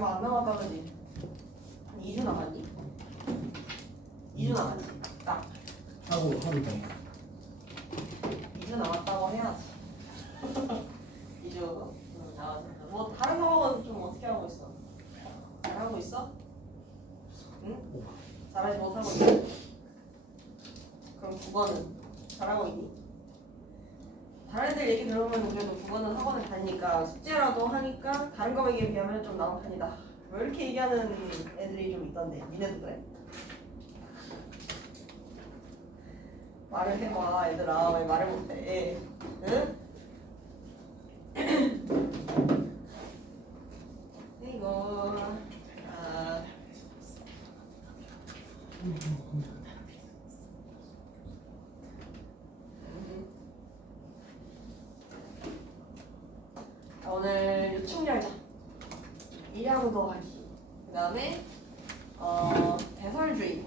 얼마 안 남았다 그지? 한 2주 남았니? 2주 남았지. 딱 하고 더. 2주 남았다고 해야지. 2주 남았어. 뭐 다른 과목은 좀 어떻게 하고 있어? 잘하고 있어? 응? 잘하지 못하고 있어? 그럼 국어는 잘하고 있니? 다른 애들 얘기 들어보면 그래도 국어는 학원을 다니니까 숙제라도 하니까 다른 과목에 비하면 좀 나은 편이다. 왜 이렇게 얘기하는 애들이 좀 있던데. 니네도 그래? 말을 해봐 얘들아. 왜 말을 못해? 응? 이거 오늘 유충열자 일하고 더하기 그 다음에 대설주의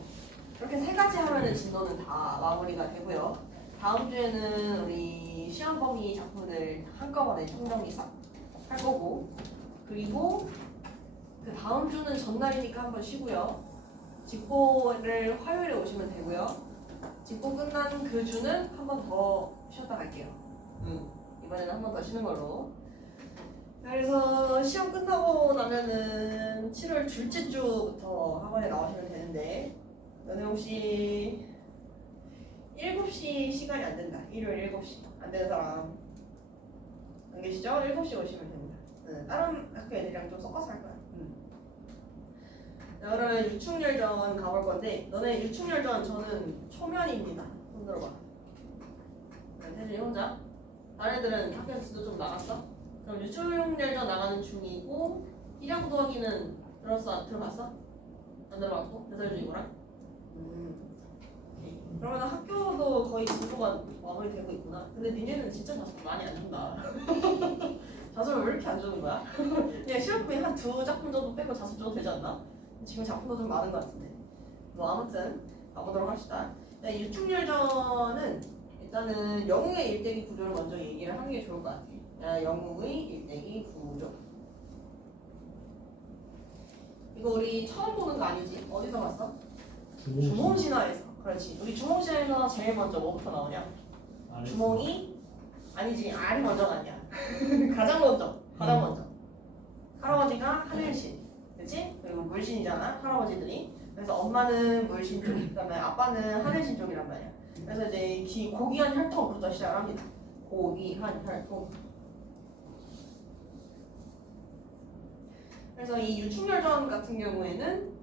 이렇게 세 가지 하면은 진도는 다 마무리가 되고요. 다음 주에는 우리 시험 범위 작품들 한꺼번에 총정리 싹 할 거고, 그리고 그 다음 주는 전날이니까 한번 쉬고요. 직보를 화요일에 오시면 되고요. 직보 끝난 그 주는 한 번 더 쉬었다 갈게요. 이번에는 한 번 더 쉬는 걸로. 그래서 시험 끝나고 나면은 7월 둘째 주부터 학원에 나오시면 되는데, 너네 혹시 7시 시간이 안 된다. 일요일 7시 안 되는 사람 안 계시죠? 7시 오시면 됩니다. 다른 학교 애들이랑 좀 섞어서 할 거야. 자, 그러면 유충열전 가볼 건데, 너네 유충열전 저는 초면입니다. 손 들어봐. 태준이 혼자? 다른 애들은 학교에서도 좀 나갔어? 그럼 유충열전 나가는 중이고, 1학 도하기는 들어봤어? 안 들어봤고? 대설주의고랑? 그러면 학교도 거의 진도가 마무리되고 있구나. 근데 니네는 진짜 자습 많이 안 준다. 자습을 왜 이렇게 안 주는 거야? 그냥 시험에 한 2작품 정도 빼고 자습 줘도 되지 않나? 지금 작품도 좀 많은 것 같은데. 뭐 아무튼 가보도록 합시다. 유충열전은 일단은 영웅의 일대기 구조를 먼저 얘기를 하는 게 좋을 것 같아. 영웅의 일대기 구조. 이거 우리 처음 보는 거 아니지? 어디서 봤어? 주몽신화에서. 그렇지. 우리 주몽신화에서 제일 먼저 뭐부터 나오냐? 주몽이 아니지. 알이 먼저가 아니야. 가장 먼저. 할아버지가 하늘신. 그치? 그리고 물신이잖아. 할아버지들이. 그래서 엄마는 물신 쪽, 그다음에 아빠는 하늘신 쪽이란 말이야. 그래서 이제 고귀한 혈통부터 시작을 합니다. 고귀한 혈통. 그래서 이 유충열전 같은 경우에는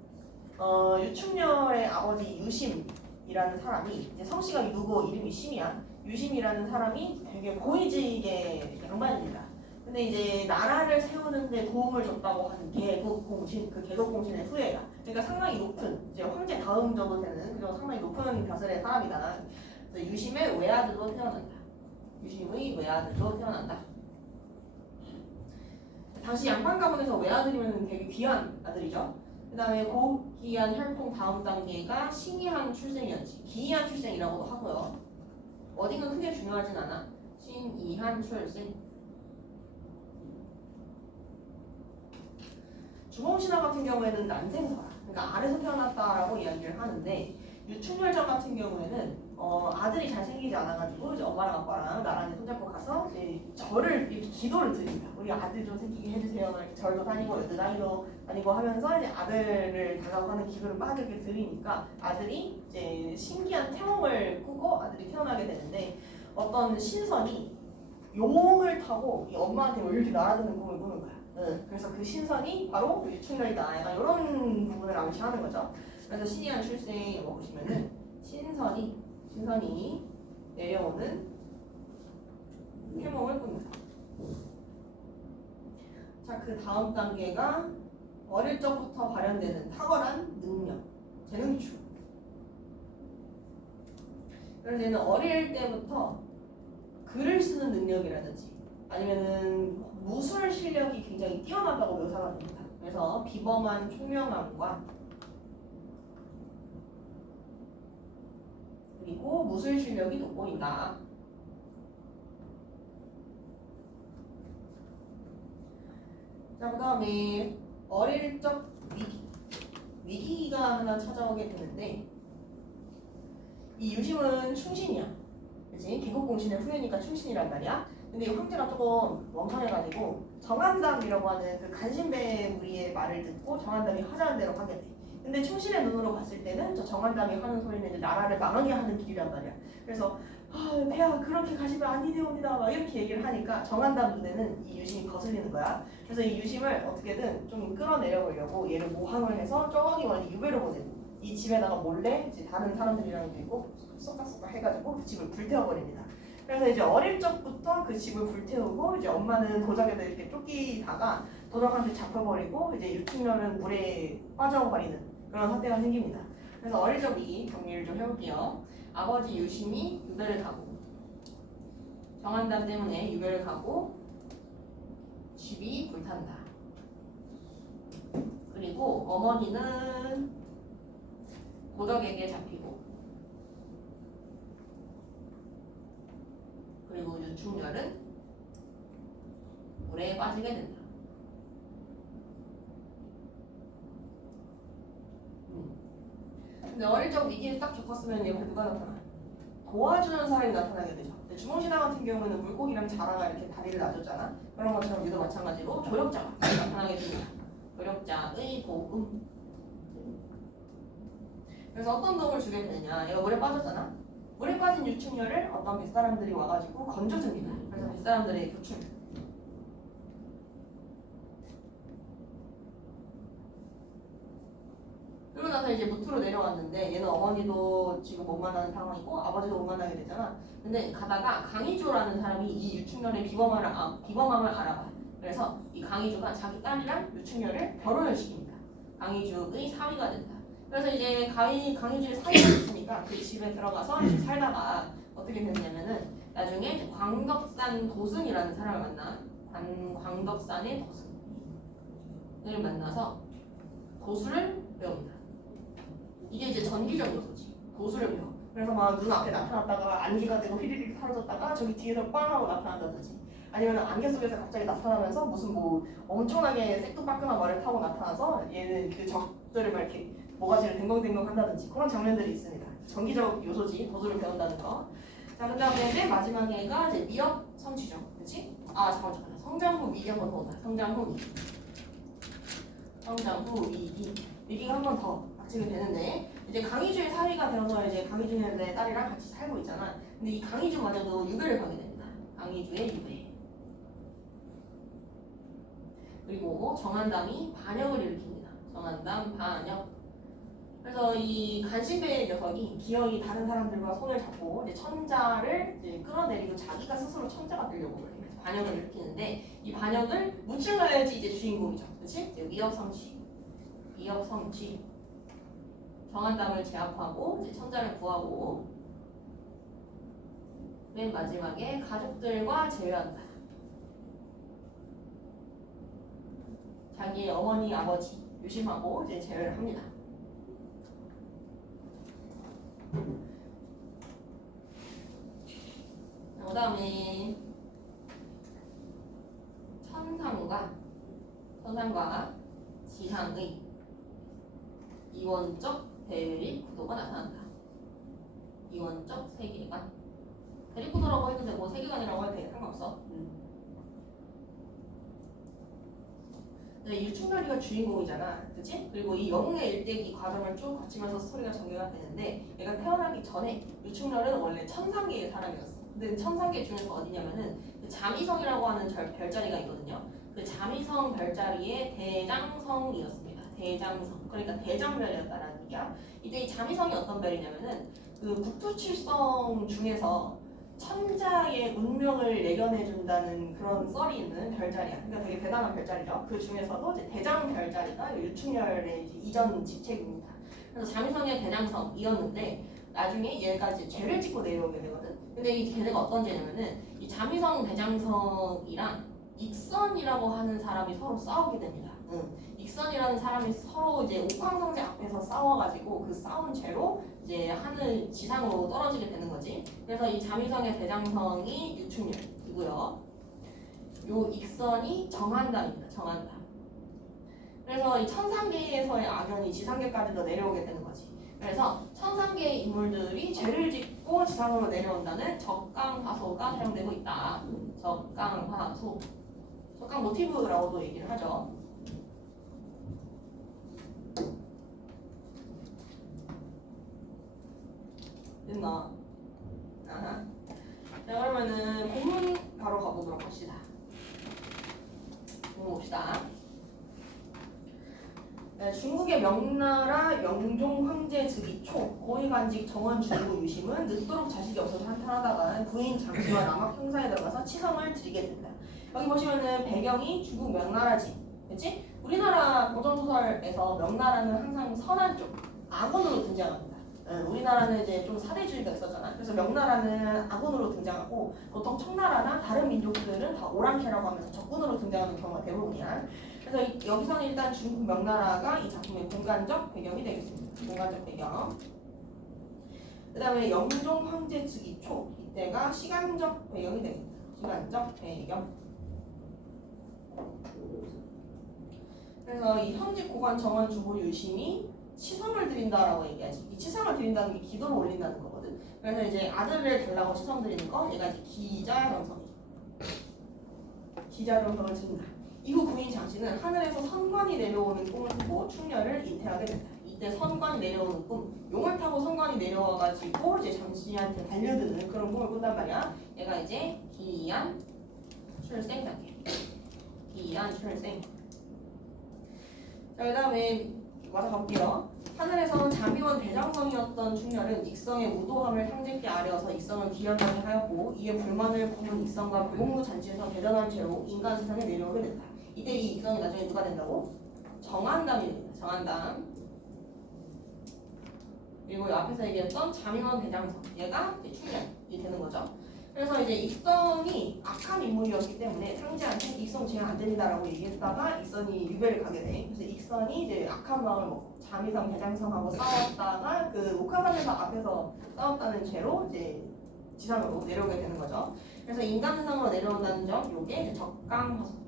유충열의 아버지 유심이라는 사람이, 이제 성씨가 유고 이름이 심이야. 유심이라는 사람이 되게 고위직의 양반입니다. 근데 이제 나라를 세우는데 도움을 줬다고 하는 개국공신, 그 개국공신의 후예야. 그러니까 상당히 높은, 이제 황제 다음 정도 되는 그런 상당히 높은 벼슬의 사람이다. 그래서 유심의 외아들로 태어난다. 유심의 외아들로 태어난다. 당시 양반 가문에서 외아들이면 되게 귀한 아들이죠. 그 다음에 고귀한 혈통 다음 단계가 신이한 출생이었지. 기이한 출생이라고도 하고요. 어딘가 크게 중요하진 않아. 신이한 출생. 주몽신화 같은 경우에는 난생설화, 그러니까 알에서 태어났다라고 이야기를 하는데, 유충열전 같은 경우에는 아들이 잘 생기지 않아가지고 이제 엄마랑 아빠랑 나란히 손잡고 가서 이제 절을 이렇게 기도를 드립니다. 우리 아들 좀 생기게 해주세요. 이렇게 절도 다니고 여드다니도 다니고 하면서 이제 아들을 달라고 하는 기도를 막 이렇게 드리니까 아들이 이제 신기한 태몽을 꾸고 아들이 태어나게 되는데, 어떤 신선이 용을 타고 이 엄마한테 이렇게 날아드는 꿈을 꾸는 거야. 그래서 그 신선이 바로 유충열이다. 약간 이런 부분을 암시하는 거죠. 그래서 신이한 출생 이거 보시면은 신선이 내려오는 태몽을 꿉니다. 자, 그 다음 단계가 어릴 적부터 발현되는 탁월한 능력, 재능추. 그래서 얘는 어릴 때부터 글을 쓰는 능력이라든지 아니면은 무술 실력이 굉장히 뛰어나다고 묘사가 됩니다. 그래서 비범한 총명함과 그리고 무술 실력이 돋보인다. 자, 그 다음에 어릴 적 위기가 하나 찾아오게 되는데 이 유심은 충신이야. 그치? 개국공신의 후예니까 충신이란 말이야. 근데 이 황제가 조금 멍청해가지고 정한담이라고 하는 그 간신배 무리의 말을 듣고 정한담이 하자는 대로 하게 돼. 근데 충신의 눈으로 봤을 때는 저 정한담이 하는 소리는 이제 나라를 망하게 하는 길이란 말이야. 그래서 폐하 그렇게 가시면 아니되옵니다 막 이렇게 얘기를 하니까 정한담 눈에는 이 유심이 거슬리는 거야. 그래서 이 유심을 어떻게든 좀 끌어내려 보려고 얘를 모함을 해서 저기 멀리 유배를 보내고 이 집에다가 몰래 이제 다른 사람들이랑 있고 쏙닥쏙닥 해가지고 그 집을 불태워버립니다. 그래서 이제 어릴 적부터 그 집을 불태우고 이제 엄마는 도적에다 이렇게 쫓기다가 도적한테 잡혀버리고 이제 유충렬은 물에 빠져버리는 그런 사태가 생깁니다. 그래서 어릴 적 위기 정리를 좀 해볼게요. 아버지 유심이 유배를 가고 정한담 때문에 유배를 가고 집이 불탄다. 그리고 어머니는 도적에게 잡히고 그리고 유충렬은 물에 빠지게 된다. 근데 어릴 적 위기를 딱 겪었으면 옆에 누가 나타나? 도와주는 사람이 나타나게 되죠. 주몽신화 같은 경우는 물고기랑 자라가 이렇게 다리를 놔줬잖아. 그런 것처럼 얘도 마찬가지로 조력자가 나타나게 됩니다. 조력자의 도움. 그래서 어떤 도움을 주게 되느냐? 얘가 물에 빠졌잖아. 물에 빠진 유충렬을 어떤 뱃사람들이 와가지고 건져줍니다. 그래서 뱃사람들의 구출. 그러고 나서 이제 무트로 내려왔는데 얘는 어머니도 지금 못 만나는 상황이고 아버지도 못 만나게 되잖아. 근데 가다가 강희주라는 사람이 이 유충렬의 비범함을 알아봐. 그래서 이 강희주가 자기 딸이랑 유충렬을 결혼을 시킵니다. 강희주의 사위가 된다. 그래서 이제 강희주의 사위가 됐으니까 그 집에 들어가서 이제 살다가 어떻게 됐냐면은 나중에 이제 광덕산 도승이라는 사람을 만나. 광덕산의 도승을 만나서 도수를 배웁니다. 이게 이제 전기적 요소지. 도수를 배워. 그래서 막 눈 앞에 나타났다가 안개가 되고 휘리릭 사라졌다가 저기 뒤에서 빵 하고 나타난다든지 아니면 안개 속에서 갑자기 나타나면서 무슨 뭐 엄청나게 새끈빠끈한 말을 타고 나타나서 얘는 그 적들을 막 이렇게 모가지를 댕강댕강 한다든지 그런 장면들이 있습니다. 전기적 요소지. 도수를 배운다는 거. 자, 그 다음에 맨 마지막에가 이제 미역 성취죠. 그치? 잠깐만. 성장 후 위기 한번 더 오자. 성장 후 위기. 위기가 한 번 더 닥치게 되는데 이제 강희주의 사위가 되어서 이제 강희주의 딸이랑 같이 살고 있잖아. 근데 이 강희주마저도 유배를 가게 됩니다. 강희주의 유배. 그리고 정한담이 반역을 일으킵니다. 정한담 반역. 그래서 이 간신배 녀석이 기어이 다른 사람들과 손을 잡고 이제 천자를 이제 끌어내리고 자기가 스스로 천자가 되려고 그래요. 반역을 일으키는데 이 반역을 무찔러야지 이제 주인공이죠. 그렇지? 이제 위협성취. 정한담을 제압하고 이제 천자를 구하고 맨 마지막에 가족들과 제외한다. 자기의 어머니, 아버지 유심하고 이제 제외를 합니다. 그 다음에 천상과 지상의 이원적 대립 구도가 나타난다. 이원적 세계관. 대립 구도라고 해도 되고 세계관이라고 해도 돼. 상관없어. 네, 유충렬이가 주인공이잖아. 그치? 그리고 이 영웅의 일대기 과정을 쭉 거치면서 스토리가 전개가 되는데 얘가 태어나기 전에 유충렬은 원래 천상계의 사람이었어. 근데 천상계 중에서 어디냐면은 그 자미성이라고 하는 별자리가 있거든요. 그 자미성 별자리의 대장성이었습니다. 대장성. 그러니까 대장별이었다라는 얘기야. 이때 이 자미성이 어떤 별이냐면은 그 북두칠성 중에서 천자의 운명을 예견해준다는 그런 썰이 있는 별자리야. 그러니까 되게 대단한 별자리죠. 그 중에서도 이제 대장 별자리가 유충렬의 이제 이전 직책입니다. 그래서 자미성의 대장성이었는데 나중에 얘가 이제 죄를 짓고 내려오게 되거든. 근데 이 걔네가 어떤 죄냐면은 이 자미성 대장성이랑 익선이라고 하는 사람이 서로 싸우게 됩니다. 익선이라는 사람이 서로 이제 옥황성제 앞에서 싸워가지고 그 싸운 죄로 이제 하늘 지상으로 떨어지게 되는 거지. 그래서 이 자미성의 대장성이 유충렬이고요. 요 익선이 정한담입니다. 정한담. 그래서 이 천상계에서의 악연이 지상계까지도 내려오게 되는 거지. 그래서 천상계의 인물들이 죄를 짓고 지상으로 내려온다는 적강화소가 사용되고 있다. 적강화소. 적강 모티브라고도 얘기를 하죠. 됐나? 아하. 자, 그러면은 본문 바로 가보도록 합시다. 본문 봅시다. 네, 중국의 명나라 영종 황제 즉위 초 고위관직 정원 중구 유심은 늦도록 자식이 없어서 한탄하다가 부인 장씨와 남학 형사에 들어가서 치성을 드리게 된다. 여기 보시면은 배경이 중국 명나라지, 그렇지? 우리나라 고전소설에서 명나라는 항상 선한 쪽, 악원으로 등장합니다. 우리나라는 이제 좀 사대주의가 있었잖아. 그래서 명나라는 악원으로 등장하고 보통 청나라나 다른 민족들은 다 오랑캐라고 하면서 적군으로 등장하는 경우가 대부분이야. 그래서 여기서는 일단 중국 명나라가 이 작품의 공간적 배경이 되겠습니다. 공간적 배경. 그 다음에 영종 황제 즉위 초 이때가 시간적 배경이 되겠다. 시간적 배경. 그래서 이 현직 고관 정원 주보 유심이 치성을 드린다라고 얘기하지. 이 치성을 드린다는 게 기도를 올린다는 거거든. 그래서 이제 아들을 달라고 치성 드리는 거, 얘가 이제 기자령성이죠. 기자령성을 드린다. 이후 부인 장씨는 하늘에서 선관이 내려오는 꿈을 꾸고 충녀를 잉태하게 된다. 이때 선관이 내려오는 꿈, 용을 타고 선관이 내려와가지고 이제 장씨한테 달려드는 그런 꿈을 꾼단 말이야. 얘가 이제 기안 출생 단계. 기안 출생. 자, 그 다음에 맞아 가볼게요. 하늘에서는 자미원 대장성이었던 충녀는 익성의 우도함을 상징께 아뢰어서 익성을 기양하게 하였고 이에 불만을 품은 익성과 배공로 잔치에서 대단한 죄로 인간 세상에 내려오게 된다. 이때 이 익성이 나중에 누가 된다고? 정한담이 됩니다. 정한담. 그리고 이 앞에서 얘기했던 자미원 대장성, 얘가 이제 충녀이 되는 거죠. 그래서 이제 익성이 악한 인물이었기 때문에 상제한테 익성 제한 안 된다라고 얘기했다가 익선이 유배를 가게 돼. 그래서 익선이 이제 악한 마음을 먹고 자미성 대장성하고 싸웠다가 그 옥하산에서 앞에서 싸웠다는 죄로 이제 지상으로 내려오게 되는 거죠. 그래서 인간 세상으로 내려온다는 점, 요게 이제 적강화소.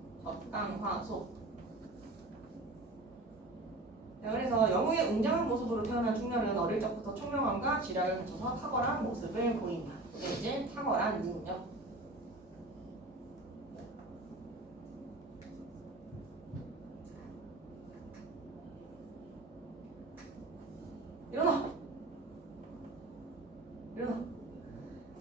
그래서 영웅의 웅장한 모습으로 태어난 충녀는 어릴 적부터 총명함과 지략을 갖춰서 탁월한 모습을 보인다. 이게 이제 탁월한 능력. 일어나!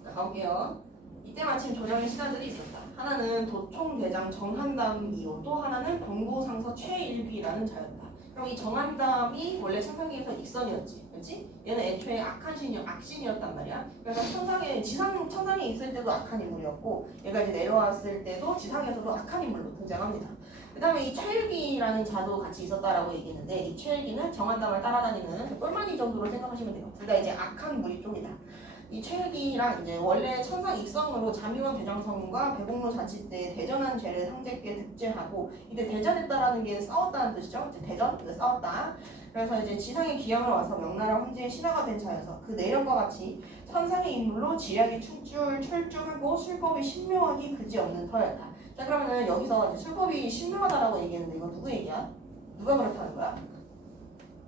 자, 가볼게요. 이때 마침 조정의 신하들이 있었다. 하나는 도총대장 정한담이요, 또 하나는 권고상서 최일비라는 자였다. 그럼 이 정한담이 원래 천상계에서 익선이었지, 그렇지? 얘는 애초에 악신이었단 말이야. 그래서 천상에 있을 때도 악한 인물이었고, 얘가 이제 내려왔을 때도 지상에서도 악한 인물로 등장합니다. 그 다음에 이 최일기라는 자도 같이 있었다라고 얘기했는데, 이 최일기는 정한담을 따라다니는 똘마니 정도로 생각하시면 돼요. 둘 다 이제 악한 무리 쪽이다. 이 최일기랑 이제 원래 천상 익성으로 자미원 대장성과 배공로 자치 때 대전한 죄를 상제께 득제하고, 이때 대전했다라는 게 싸웠다는 뜻이죠. 이제 대전, 싸웠다. 그래서 이제 지상에 기양을 와서 명나라 황제의 신하가 된 자여서 그 내력과 같이 천상의 인물로 지략이 출중하고 술법이 신묘하기 그지없는 터였다. 자, 그러면은 여기서 이제 술법이 신묘하다라고 얘기했는데 이거 누구 얘기야? 누가 그렇다는 거야?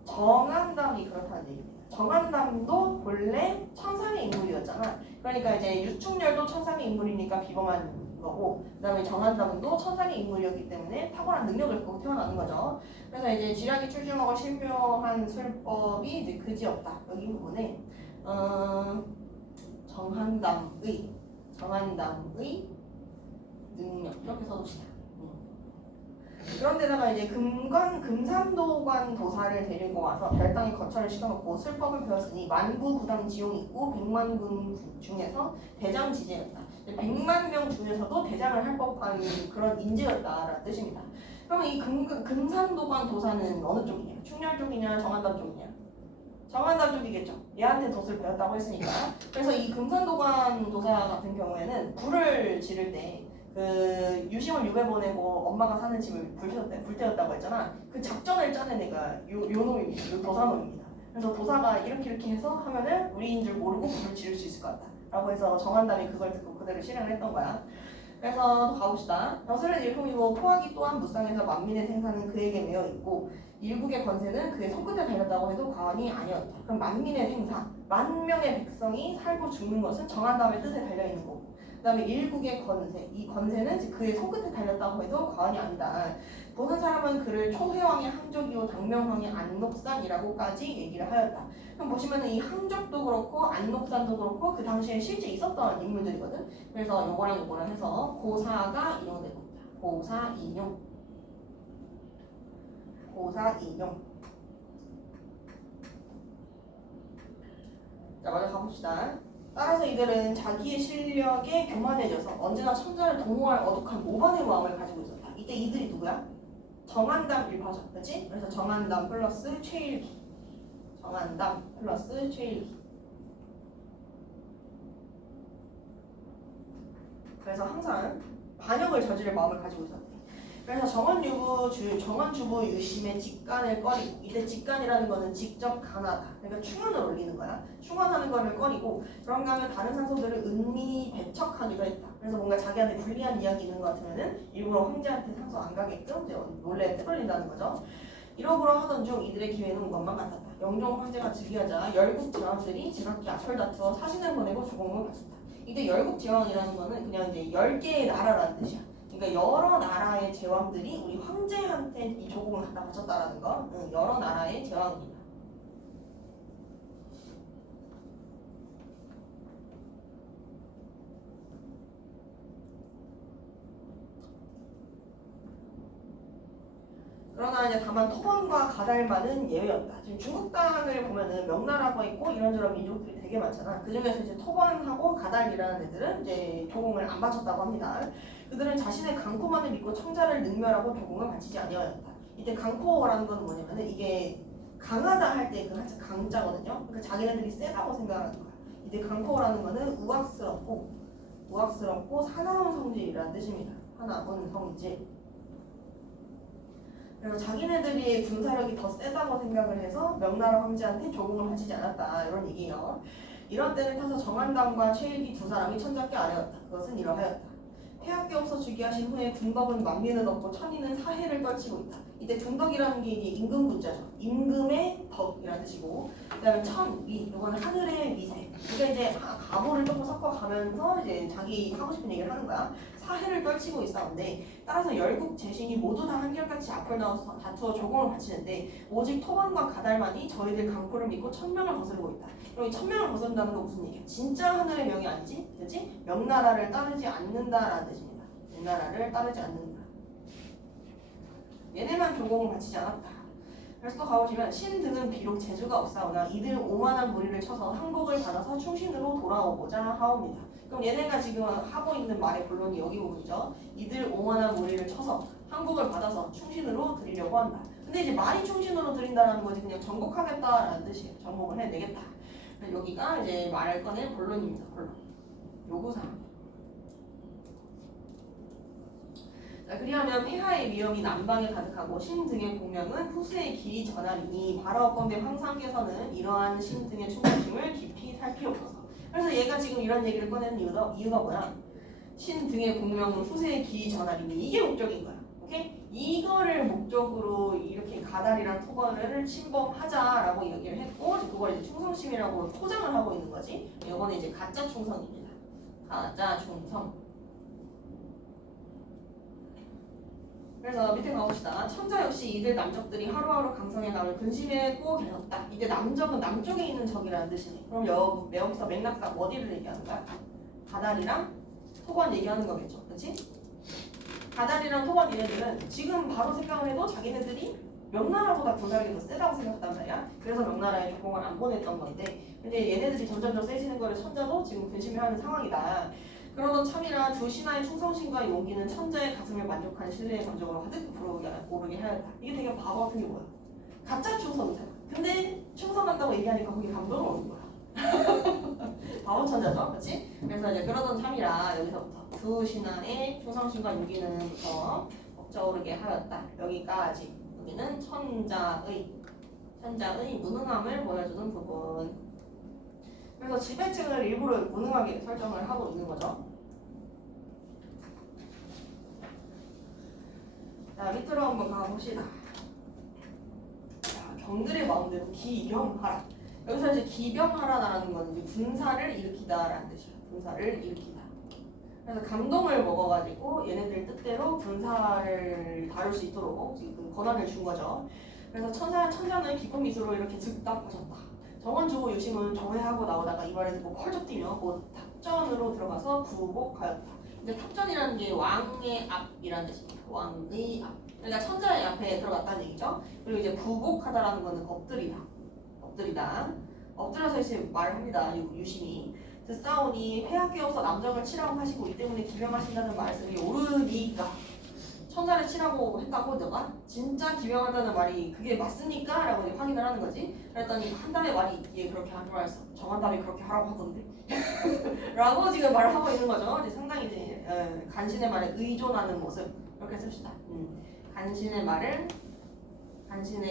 정한담이 그렇다는 얘기입니다. 정한담도 본래 천상의 인물이었잖아. 그러니까 이제 유충렬도 천상의 인물이니까 비범한 거고, 그다음에 정한담도 천상의 인물이었기 때문에 탁월한 능력을 갖고 태어나는 거죠. 그래서 이제 지략이 출중하고 신묘한 술법이 이제 그지없다. 여기 부분에 정한담의 능력 이렇게 써둡시다. 그런데다가 이제 금산도관 도사를 데리고 와서 별당에 거처를 시켜놓고 술법을 배웠으니 만구구당 지용이 있고 100만군 중에서 대장 지제였다. 100만 명 중에서도 대장을 할 법한 그런 인재였다라는 뜻입니다. 그러면 이 금산도관 도사는 어느 쪽이냐? 충렬 쪽이냐? 정한담 쪽이냐? 정한담 쪽이겠죠. 얘한테 돛을 배웠다고 했으니까. 그래서 이 금산도관 도사 같은 경우에는 불을 지를 때 그 유심을 유배 보내고 엄마가 사는 집을 불태웠다고 했잖아. 그 작전을 짜낸 애가 요 놈입니다. 요 도사놈입니다. 그래서 도사가 이렇게 해서 하면은 우리인 줄 모르고 불을 지를 수 있을 것 같다 라고 해서 정한담이 그걸 듣고 그대로 실행을 했던 거야. 그래서 또 가봅시다. 벼슬은 일품이고 포악이 또한 무쌍에서 만민의 생사는 그에게 매여 있고 일국의 권세는 그의 손끝에 달렸다고 해도 과언이 아니었다. 그럼 만민의 생사, 만 명의 백성이 살고 죽는 것은 정한 다음의 뜻에 달려있는 거고 그 다음에 일국의 권세, 이 권세는 그의 손끝에 달렸다고 해도 과언이 아니다. 보는 사람은 그를 초해왕의 항족이요 당명왕의 안녹산이라고까지 얘기를 하였다. 그럼 보시면은 이 항족도 그렇고 안녹산도 그렇고 그 당시에 실제 있었던 인물들이거든. 그래서 요거랑 요거랑 해서 고사가 인용된 겁니다. 고사 인용. 고사 인용. 자, 먼저 가봅시다. 따라서 이들은 자기의 실력에 교만해져서 언제나 천자를 동호할 어둑한 모반의 마음을 가지고 있었다. 이때 이들이 누구야? 정한담 일파죠. 그렇지? 그래서 정한담 플러스 최일기. 정한담 플러스 최일기. 그래서 항상 반역을 저지를 마음을 가지고 있었대. 그래서 정원주부 유심의 직간을 꺼리고, 이때 직간이라는 거는 직접 간하다. 그러니까 충언을 올리는 거야. 충언하는 거를 꺼리고, 그런가 하면 다른 상소들을 은밀히 배척하기도 했다. 그래서 뭔가 자기한테 불리한 이야기 있는 것 같으면은 일부러 황제한테 상소 안 가게끔 이제 몰래 떼돌린다는 거죠. 이러고러 하던 중 이들의 기회는 온 것만 같았다. 영종 황제가 즉위하자 열국 제왕들이 제각기 앞을 다투어 사신을 보내고 조공을 바쳤다. 이때 열국 제왕이라는 거는 그냥 이제 10개의 나라라는 뜻이야. 그러니까 여러 나라의 제왕들이 우리 황제한테 이 조공을 갖다 바쳤다라는 거. 여러 나라의 제왕입니다. 그러나 이제 다만 토번과 가달만은 예외였다. 지금 중국 땅을 보면은 명나라가 있고 이런저런 민족들이 되게 많잖아. 그 중에서 이제 토번하고 가달이라는 애들은 이제 조공을 안 바쳤다고 합니다. 그들은 자신의 강포만을 믿고 청자를 능멸하고 조공을 바치지 아니하였다. 이때 강포라는 건 뭐냐면은 이게 강하다 할 때 그 한자 강자거든요. 그러니까 자기네들이 세다고 생각하는 거야. 이때 강포라는 거는 우악스럽고 사나운 성질이라는 뜻입니다. 사나운 성질. 그래서 자기네들이 군사력이 더 세다고 생각을 해서 명나라 황제한테 조공을 바치지 않았다. 이런 얘기예요. 이런 때를 타서 정한담과 최일기 두 사람이 천자께 아뢰었다. 그것은 이러하였다. 폐하께 없어 즉위하신 후에 군덕은 만민을 얻고 천인은 사해를 떨치고 있다. 이때 군덕이라는 게 이제 임금 군자죠. 임금의 덕이라는 뜻이고, 그다음에 천위, 이거는 하늘의 미세. 그러니까 이제 가보를 조금 섞어가면서 이제 자기 하고 싶은 얘기를 하는 거야. 사해를 떨치고 있었는데, 따라서 열국 제신이 모두 다 한결같이 앞을 나와서 다투어 조공을 바치는데 오직 토반과 가달만이 저희들 강포를 믿고 천명을 거스르고 있다. 그럼 이 천명을 거스른다는 건 무슨 얘기야? 진짜 하늘의 명이 아니지? 그치? 명나라를 따르지 않는다라는 뜻입니다. 명나라를 따르지 않는다. 얘네만 조공을 바치지 않았다. 그래서 또 가보시면 신등은 비록 재주가 없사오나 이들 오만한 무리를 쳐서 항복을 받아서 충신으로 돌아오고자 하옵니다. 그럼 얘네가 지금 하고 있는 말의 본론이 여기 부분이죠. 이들 오만한 무리를 쳐서 항복을 받아서 충신으로 드리려고 한다. 근데 이제 말이 충신으로 드린다는 거지 그냥 정복하겠다라는 뜻이에요. 정복을 해내겠다. 여기가 이제 말을 꺼낸 본론입니다. 본론. 요구사항. 그리하면 폐하의 위험이 남방에 가득하고 신 등의 공명은 후세의 길이 전하리니 바라옵건대 황상께서는 이러한 신 등의 충성심을 깊이 살피옵소서. 그래서 얘가 지금 이런 얘기를 꺼내는 이유가 뭐야? 신 등의 공명은 후세의 길이 전하리니 이게 목적인 거야. 오케이? 이거를 목적으로 이렇게 가달이랑 토건을 침범하자라고 얘기를 했고 그걸 이제 충성심이라고 포장을 하고 있는 거지. 이거는 이제 가짜 충성입니다. 가짜 충성. 그래서 밑에 가봅시다. 천자 역시 이들 남적들이 하루하루 강성의 남을 근심하고 계셨다. 이때 남적은 남쪽에 있는 적이라는 뜻이네. 그럼 여기서 맥락상 어디를 얘기하는 거야? 가달이랑 토건 얘기하는 거겠죠. 그렇지? 가달이랑 토건 얘네들은 지금 바로 생각을 해도 자기네들이 명나라보다 군사력이 더 세다고 생각했단 말이야. 그래서 명나라에 조공을 안 보냈던 건데 근데 얘네들이 점점 더 세지는 거를 천자도 지금 근심해하는 상황이다. 그러던 참이라 두 신하의 충성심과 용기는 천자의 가슴을 만족하는 신뢰의 감정으로 하듯 오르게 하였다. 이게 되게 바보 같은 게 뭐야? 가짜 충성이잖아. 근데 충성한다고 얘기하니까 거기 감동을 오는 거야. 바보 천자죠, 그렇지? 그래서 이제 그러던 참이라 여기서부터 두 신하의 충성심과 용기는부터 벅차오르게 하였다. 여기까지. 여기는 천자의 무능함을 보여주는 부분. 그래서 지배층을 일부러 무능하게 설정을 하고 있는 거죠. 자, 밑으로 한번 가봅시다. 자, 경들의 마음대로 기병하라. 여기서 이제 기병하라라는 건 이제 군사를 일으키다라는 뜻이에요. 군사를 일으키다. 그래서 감동을 먹어가지고 얘네들 뜻대로 군사를 다룰 수 있도록 지금 권한을 준 거죠. 그래서 천자는 기쁜 미소로 이렇게 즉답하셨다. 정원주고 유심은 조회하고 나오다가 이 말을 듣고 컬쩍 뛰며 곧 탑전으로 들어가서 부복하였다. 이제 탑전이라는 게 왕의 앞이라는 뜻입니다. 왕의 앞. 그러니까 천자의 앞에 들어갔다는 얘기죠. 그리고 이제 부복하다라는 거는 엎드리다. 엎드려서 이제 말을 합니다. 유심이. 듣사오니 폐하 깨어서 남정을 치라고 하시고 이 때문에 기병하신다는 말씀이 옳으니까. 천자를 치라고 했다고 내가 진짜 기병한다는 말이 그게 맞습니까? 라고 확인을 하는 거지. 그랬더니 한담의 말이 있기에 그렇게 하지 말았어. 정한담이 그렇게 하라고 하던데 라고 지금 말을 하고 있는 거죠. 이제 상당히 이제 간신의 말에 의존하는 모습 이렇게 씁시다. 간신의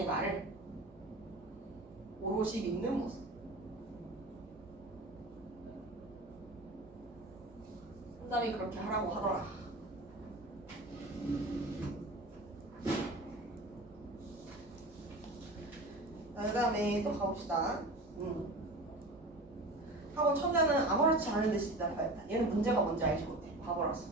말을 오롯이 믿는 모습. 한담이 그렇게 하라고 하더라. 그 다음에 또 가봅시다. 하고 천자는 아무렇지 않은 듯이 대답하였다. 얘는 문제가 뭔지 알지 못해. 바보라서.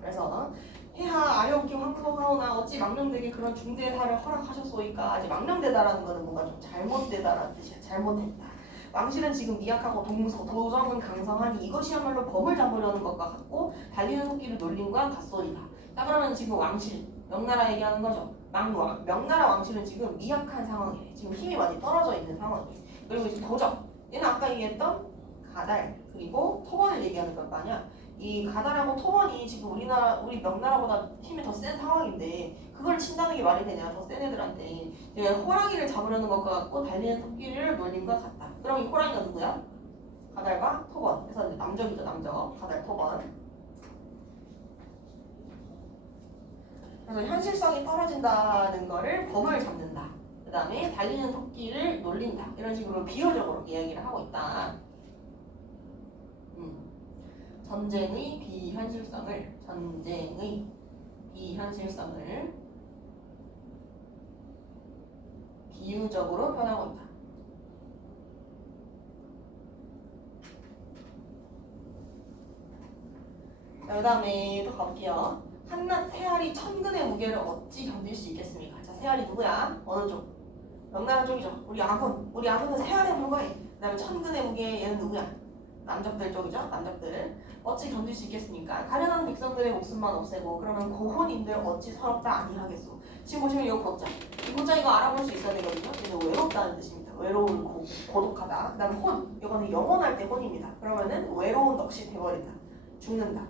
그래서 해하 아려옵기 황소하오나 어찌 망령되게 그런 중대사를 허락하셨소이까. 아직 망령되다라는 거는 뭔가 좀 잘못되다라는 뜻이야. 잘못했다. 왕실은 지금 미약하고 도정은 강성하니 이것이야말로 범을 잡으려는 것과 같고 달리는 토끼를 놀림과 같소이다. 자, 그러면 지금 왕실 명나라 얘기하는 거죠. 명나라 왕실은 지금 미약한 상황이에요. 지금 힘이 많이 떨어져 있는 상황이에요. 그리고 이제 도적, 얘는 아까 얘기했던 가달 그리고 토건을 얘기하는 거 아니야. 이 가달하고 토건이 지금 우리 명나라보다 힘이 더 센 상황인데 그걸 친다는 게 말이 되냐. 더 센 애들한테 이제 호랑이를 잡으려는 것과 같고 달리는 토끼를 놀림과 같다. 그럼 이 호랑이가 누구야? 가달과 토건. 그래서 이제 남적이죠. 남적. 가달, 토건. 그래서 현실성이 떨어진다는 거를 범을 잡는다. 그 다음에 달리는 토끼를 놀린다. 이런 식으로 비유적으로 이야기를 하고 있다. 전쟁의 비현실성을 비유적으로 표현하고 있다. 그 다음에 또 가볼게요. 한낱 새알이 천근의 무게를 어찌 견딜 수 있겠습니까? 자, 새알이 누구야? 어느 쪽? 명나라 쪽이죠. 우리 아군은 새알에 불과해. 그 다음에 천근의 무게 얘는 누구야? 남적들 쪽이죠. 남적들 어찌 견딜 수 있겠습니까? 가련한 백성들의 목숨만 없애고 그러면 고혼인들 어찌 서럽다 아니하겠소. 지금 보시면 이거 고자. 이 고자 이거 알아볼 수 있어야 되거든요. 이거 외롭다는 뜻입니다. 외로운 고독하다. 그 다음에 혼. 이거는 영원할 때 혼입니다. 그러면은 외로운 넋이 돼버린다. 죽는다.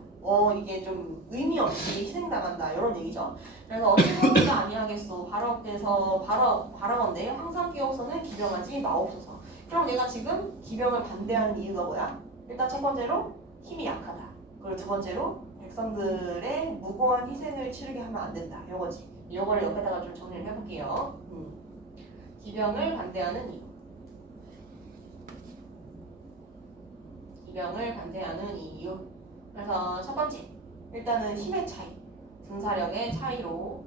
이게 좀 의미 없이 희생당한다 이런 얘기죠. 그래서 어찌 서럽다 아니하겠소. 바라건대 항상 깨어서는 기병하지 마옵소서. 그럼 내가 지금 기병을 반대하는 이유가 뭐야? 일단 첫 번째로 힘이 약하다. 그리고 두 번째로 백성들의 무고한 희생을 치르게 하면 안 된다. 이거지. 이거를 옆에다가 좀 정리를 해볼게요. 기병을 반대하는 이유. 그래서 첫 번째, 일단은 힘의 차이. 군사력의 차이 이렇게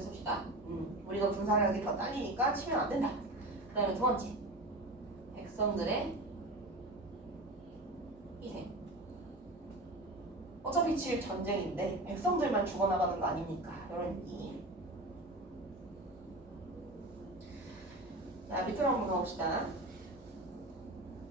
씁시다. 우리가 군사력이 더 딸리니까 치면 안 된다. 그 다음에 두 번째, 백성들의 희생. 어차피 질 전쟁인데 백성들만 죽어나가는 거 아닙니까? 이런 얘기. 자, 밑으로 한번 가봅시다.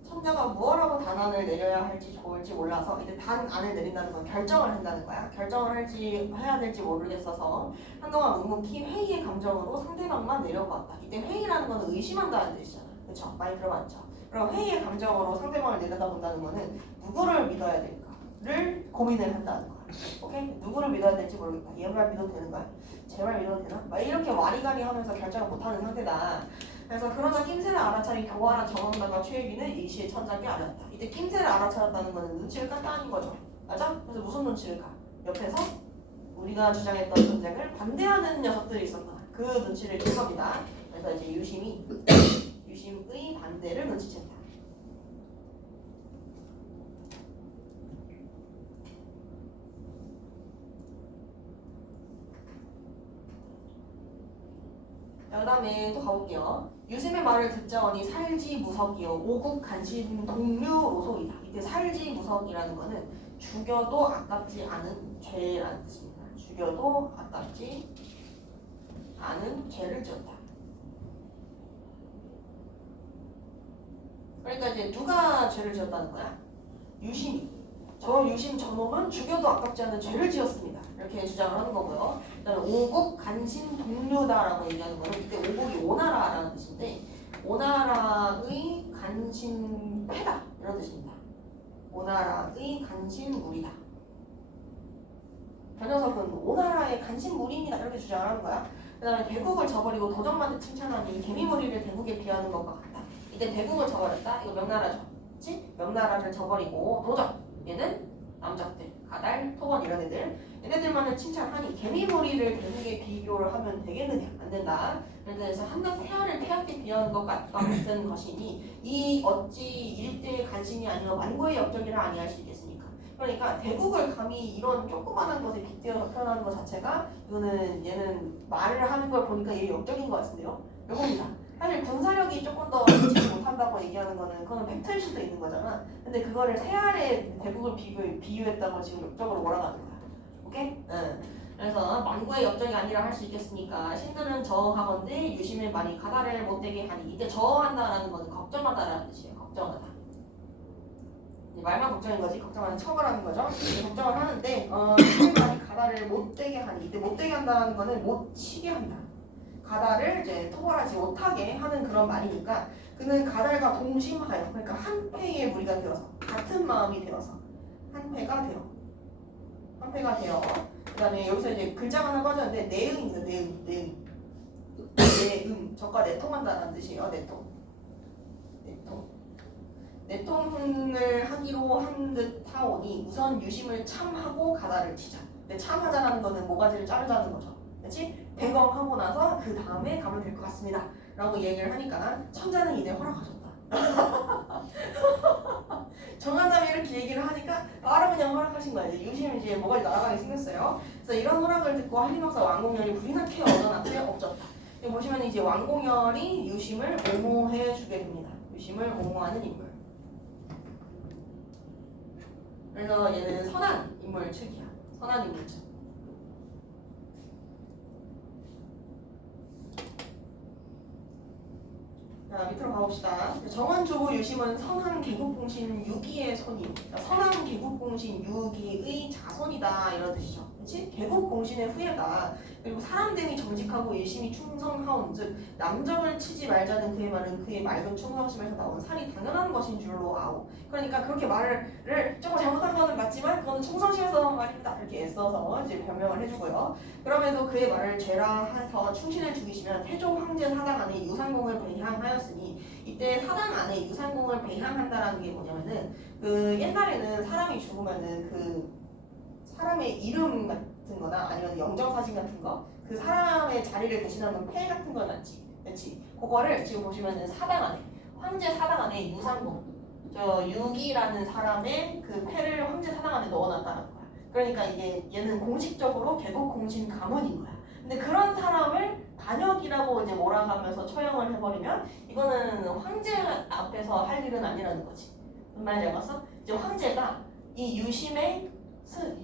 천자가 무엇라고 단안을 내려야 할지 좋을지 몰라서 이제 단안을 내린다는 건 결정을 한다는 거야. 결정을 해야 될지 모르겠어서 한동안 묵묵히 회의의 감정으로 상대방만 내려보았다. 이때 회의라는 건 의심한다는 뜻이잖아. 그렇죠? 많이 들어봤죠? 그럼 회의의 감정으로 상대방을 내려다본다는 거는 누구를 믿어야 될까를 고민을 한다는 거야. 오케이? 누구를 믿어야 될지 모르겠다. 얘만 믿어도 되는 거야? 쟤만 믿어도 되나? 막 이렇게 와리가리 하면서 결정을 못하는 상태다. 그래서 그러자 낌새를 알아차린 교활한 정황당과 최혜비는 일시에 천자께 알았다. 이때 낌새를 알아차렸다는 거는 눈치를 깠다는 거죠. 맞아? 그래서 무슨 눈치를 까? 옆에서 우리가 주장했던 전쟁을 반대하는 녀석들이 있었구나. 그 눈치를 챈 겁니다. 그래서 이제 유심의 반대를 눈치챘다. 그 다음에 또 가볼게요. 유심의 말을 듣자오니 살지 무석이요 오국 간신 동류로소이다. 이때 살지 무석이라는 거는 죽여도 아깝지 않은 죄라는 뜻입니다. 죽여도 아깝지 않은 죄를 지었다. 그러니까 이제 누가 죄를 지었다는 거야? 유심이. 저 유심 저놈은 죽여도 아깝지 않은 죄를 지었습니다. 이렇게 주장을 하는 거고요. 그다음에 오국 간신 동료다라고 얘기하는 거는 이때 오국이 오나라라는 뜻인데 오나라의 간신패다 이런 뜻입니다. 오나라의 간신물이다. 저 녀석은 오나라의 간신물입니다 이렇게 주장을 하는 거야. 그다음에 대국을 저버리고 도적만을 칭찬하니 개미머리를 대국에 비하는 것과 같다. 이때 대국을 저버렸다. 이거 명나라죠. 그렇지? 명나라를 저버리고 도적. 얘는 남적들, 가달, 토건 이런 애들. 얘네들만을 칭찬하니 개미머리를 대국에 비교를 하면 되겠느냐? 안 된다. 그래서 한낱 태아를 태양께 비하는 것 같은 것이니 이 어찌 일대의 간신이 아니면 만고의 역적이라 아니할 수 있겠습니까? 그러니까 대국을 감히 이런 조그만한 것에 빗대어서 표현하는 것 자체가 이거는 얘는 말을 하는 걸 보니까 얘 역적인 것 같은데요? 요겁니다. 사실 군사력이 조금 더 미치지 못한다고 얘기하는 거는 그거는 팩트일 수도 있는 거잖아. 근데 그거를 세알의 대국을 비유했다고 지금 역적으로 몰아가는 거야. 오케이? 응. 그래서 만고의 역적이 아니라 할 수 있겠습니까? 신들은 저항하건대 유심의 말이 가다를 못되게 하니 이때 저항한다라는 거는 걱정하다라는 뜻이에요. 걱정하다. 말만 걱정인 거지 걱정하는 척을 하는 거죠. 걱정을 하는데 유심의 말이 가다를 못되게 하니 이때 못되게 한다는 거는 못 치게 한다. 가달을 이제 토벌하지 못하게 하는 그런 말이니까 그는 가달과 동심하여 그러니까 한 패의 무리가 되어서 같은 마음이 되어서 한 패가 되어 그 다음에 여기서 이제 글자가 하나 빠졌는데 내응입니다. 내응 적과 내통한다는 뜻이에요. 내통을 하기로 한 듯 하오니 우선 유심을 참하고 가달을 치자. 근데 참하자라는 거는 모가지를 자르자는 거죠. 그렇지? 배검하고 나서 그 다음에 가면 될 것 같습니다 라고 얘기를 하니까 천자는 이내 허락하셨다. 정한담이 이렇게 얘기를 하니까 바로 그냥 허락하신 거야. 이제 유심이 이제 뭐가 날아가게 생겼어요. 그래서 이런 허락을 듣고 한림박사 왕공열이 불이 나게 얻어놨고요. 없었다. 여기 보시면 이제 왕공열이 유심을 옹호해 주게 됩니다. 유심을 옹호하는 인물. 그래서 얘는 선한 인물 측이야. 선한 인물 측. 자, 밑으로 가봅시다. 정원조부 유심은 선한 개국공신 6기의 손임. 선한 개국공신 6기의 자손이다 이런 뜻이죠. 그렇지? 개국공신의 후예다. 그리고 사람됨이 정직하고 일심이 충성하온즉 남적을 치지 말자는 그의 말은 그의 맑은 충성심에서 나오는 살이 당연한 것인 줄로 아오. 그러니까 그렇게 말을 조금 잘못한 거는 맞지만 그건 충성심에서 나온 말입니다. 이렇게 애써서 이제 변명을 해주고요. 그럼에도 그의 말을 죄라 해서 충신을 죽이시면 태조 황제 사당 안에 유산공을 배향하였으니 이때 사당 안에 유산공을 배향한다라는 게 뭐냐면은 그 옛날에는 사람이 죽으면은 그 사람의 이름 같은 거나 아니면 영정사진 같은 거 그 사람의 자리를 대신하는 패 같은 거 놨지. 그렇지? 그거를 지금 보시면은 사당 안에 황제 사당 안에 유산공 저 유기라는 사람의 그 패를 황제 사당 안에 넣어놨다는 거야. 그러니까 이게 얘는 공식적으로 개국공신 가문인 거야. 근데 그런 사람을 반역이라고 이제 몰아가면서 처형을 해버리면 이거는 황제 앞에서 할 일은 아니라는 거지. 무슨 말인지 알겠어? 이제 황제가 이 유심의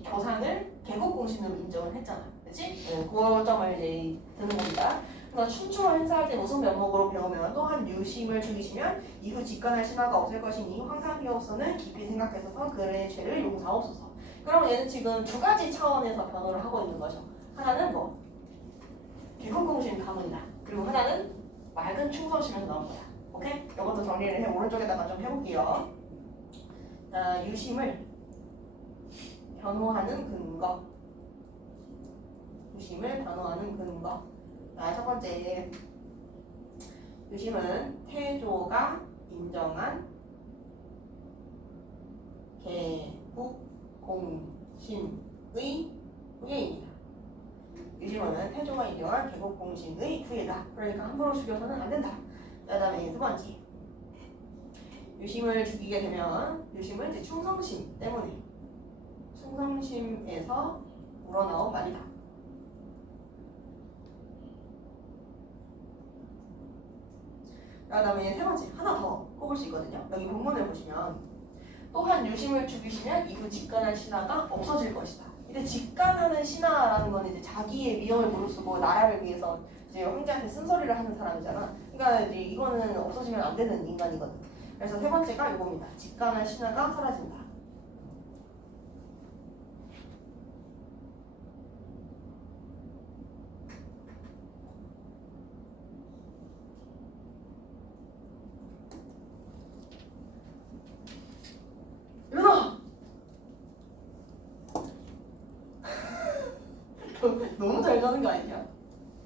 조상을 개국공신으로 인정을 했잖아. 그치? 네, 그 점을 이제 드는 겁니다. 그래서 춘추를 행사할 때 무슨 면목으로 배우면 또한 유심을 죽이시면 이후 직관할 신화가 없을 것이니 황상비로서는 깊이 생각해서 그의 죄를 용서하옵소서. 그럼 얘는 지금 두 가지 차원에서 변호를 하고 있는 거죠. 하나는 뭐 개국공신 가문이다. 그리고 하나는 맑은 충성심에서 나온 거야. 오케이? 이것도 정리를 해 오른쪽에다가 좀 해볼게요. 자, 유심을 변호하는 근거. 유심을 변호하는 근거. 자, 첫 번째. 유심은 태조가 인정한 개국공신의 후예입니다. 유심은 태조가 인정한 개국공신의 후예다. 그러니까 함부로 죽여서는 안 된다. 그 다음에 두 번째. 유심을 죽이게 되면 유심은 이제 충성심 때문에 충성심에서 우러나온 말이다. 그다음에 세 번째 하나 더 꼽을 수 있거든요. 여기 본문을 보시면 또한 유심을 죽이시면 이후 직관할 신하가 없어질 것이다. 이때 직관하는 신하라는 건 이제 자기의 위험을 무릅쓰고 나라를 위해서 이제 황제한테 쓴소리를 하는 사람이잖아. 그러니까 이제 이거는 없어지면 안 되는 인간이거든. 그래서 세 번째가 이겁니다. 직관할 신하가 사라진다. 일어나! 너무 잘 가는 거 아니냐?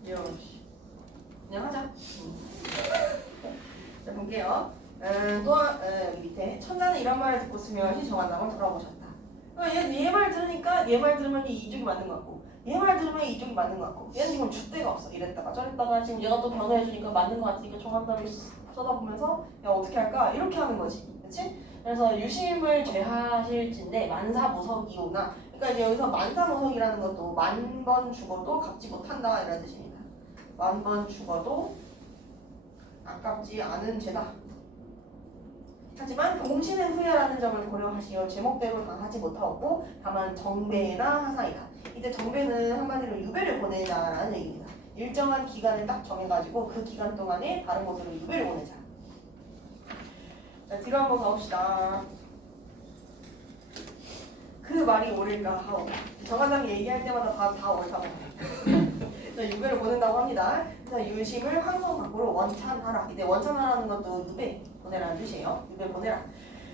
이러시. 그냥 하자. 자, 볼게요. 또한 여기 밑에 천자는 이런 말을 듣고 스며시 정한다고 돌아보셨다. 얘 말 들으니까 얘 말 들으면 이쪽이 맞는 것 같고 얘 말 들으면 이쪽이 맞는 것 같고 얘는 지금 줏대가 없어. 이랬다가 저랬다가 지금 얘가 또 변호해주니까 맞는 것 같으니까 정한다를 써다보면서 야 어떻게 할까? 이렇게 하는 거지. 그치? 그래서 유심을 죄하실진데 만사무석이오나 그러니까 이제 여기서 만사무석이라는 것도 10,000번 죽어도 갚지 못한다 이런 뜻입니다. 10,000번 죽어도 아깝지 않은 죄다. 하지만 공신의 후회라는 점을 고려하시어 제목대로 당하지 못하고 다만 정배나 하사이다. 이때 정배는 한마디로 유배를 보내자라는 얘기입니다. 일정한 기간을 딱 정해가지고 그 기간 동안에 다른 곳으로 유배를 보내자. 자, 뒤로 한번 가봅시다. 그 말이 옳을까 하오. 정한당이 얘기할 때마다 다 옳다고. 유배를 보낸다고 합니다. 그래서 유심을 황성 밖으로 원찬하라. 이때 원찬하라는 것도 유배 보내라는 뜻이에요. 유배 보내라.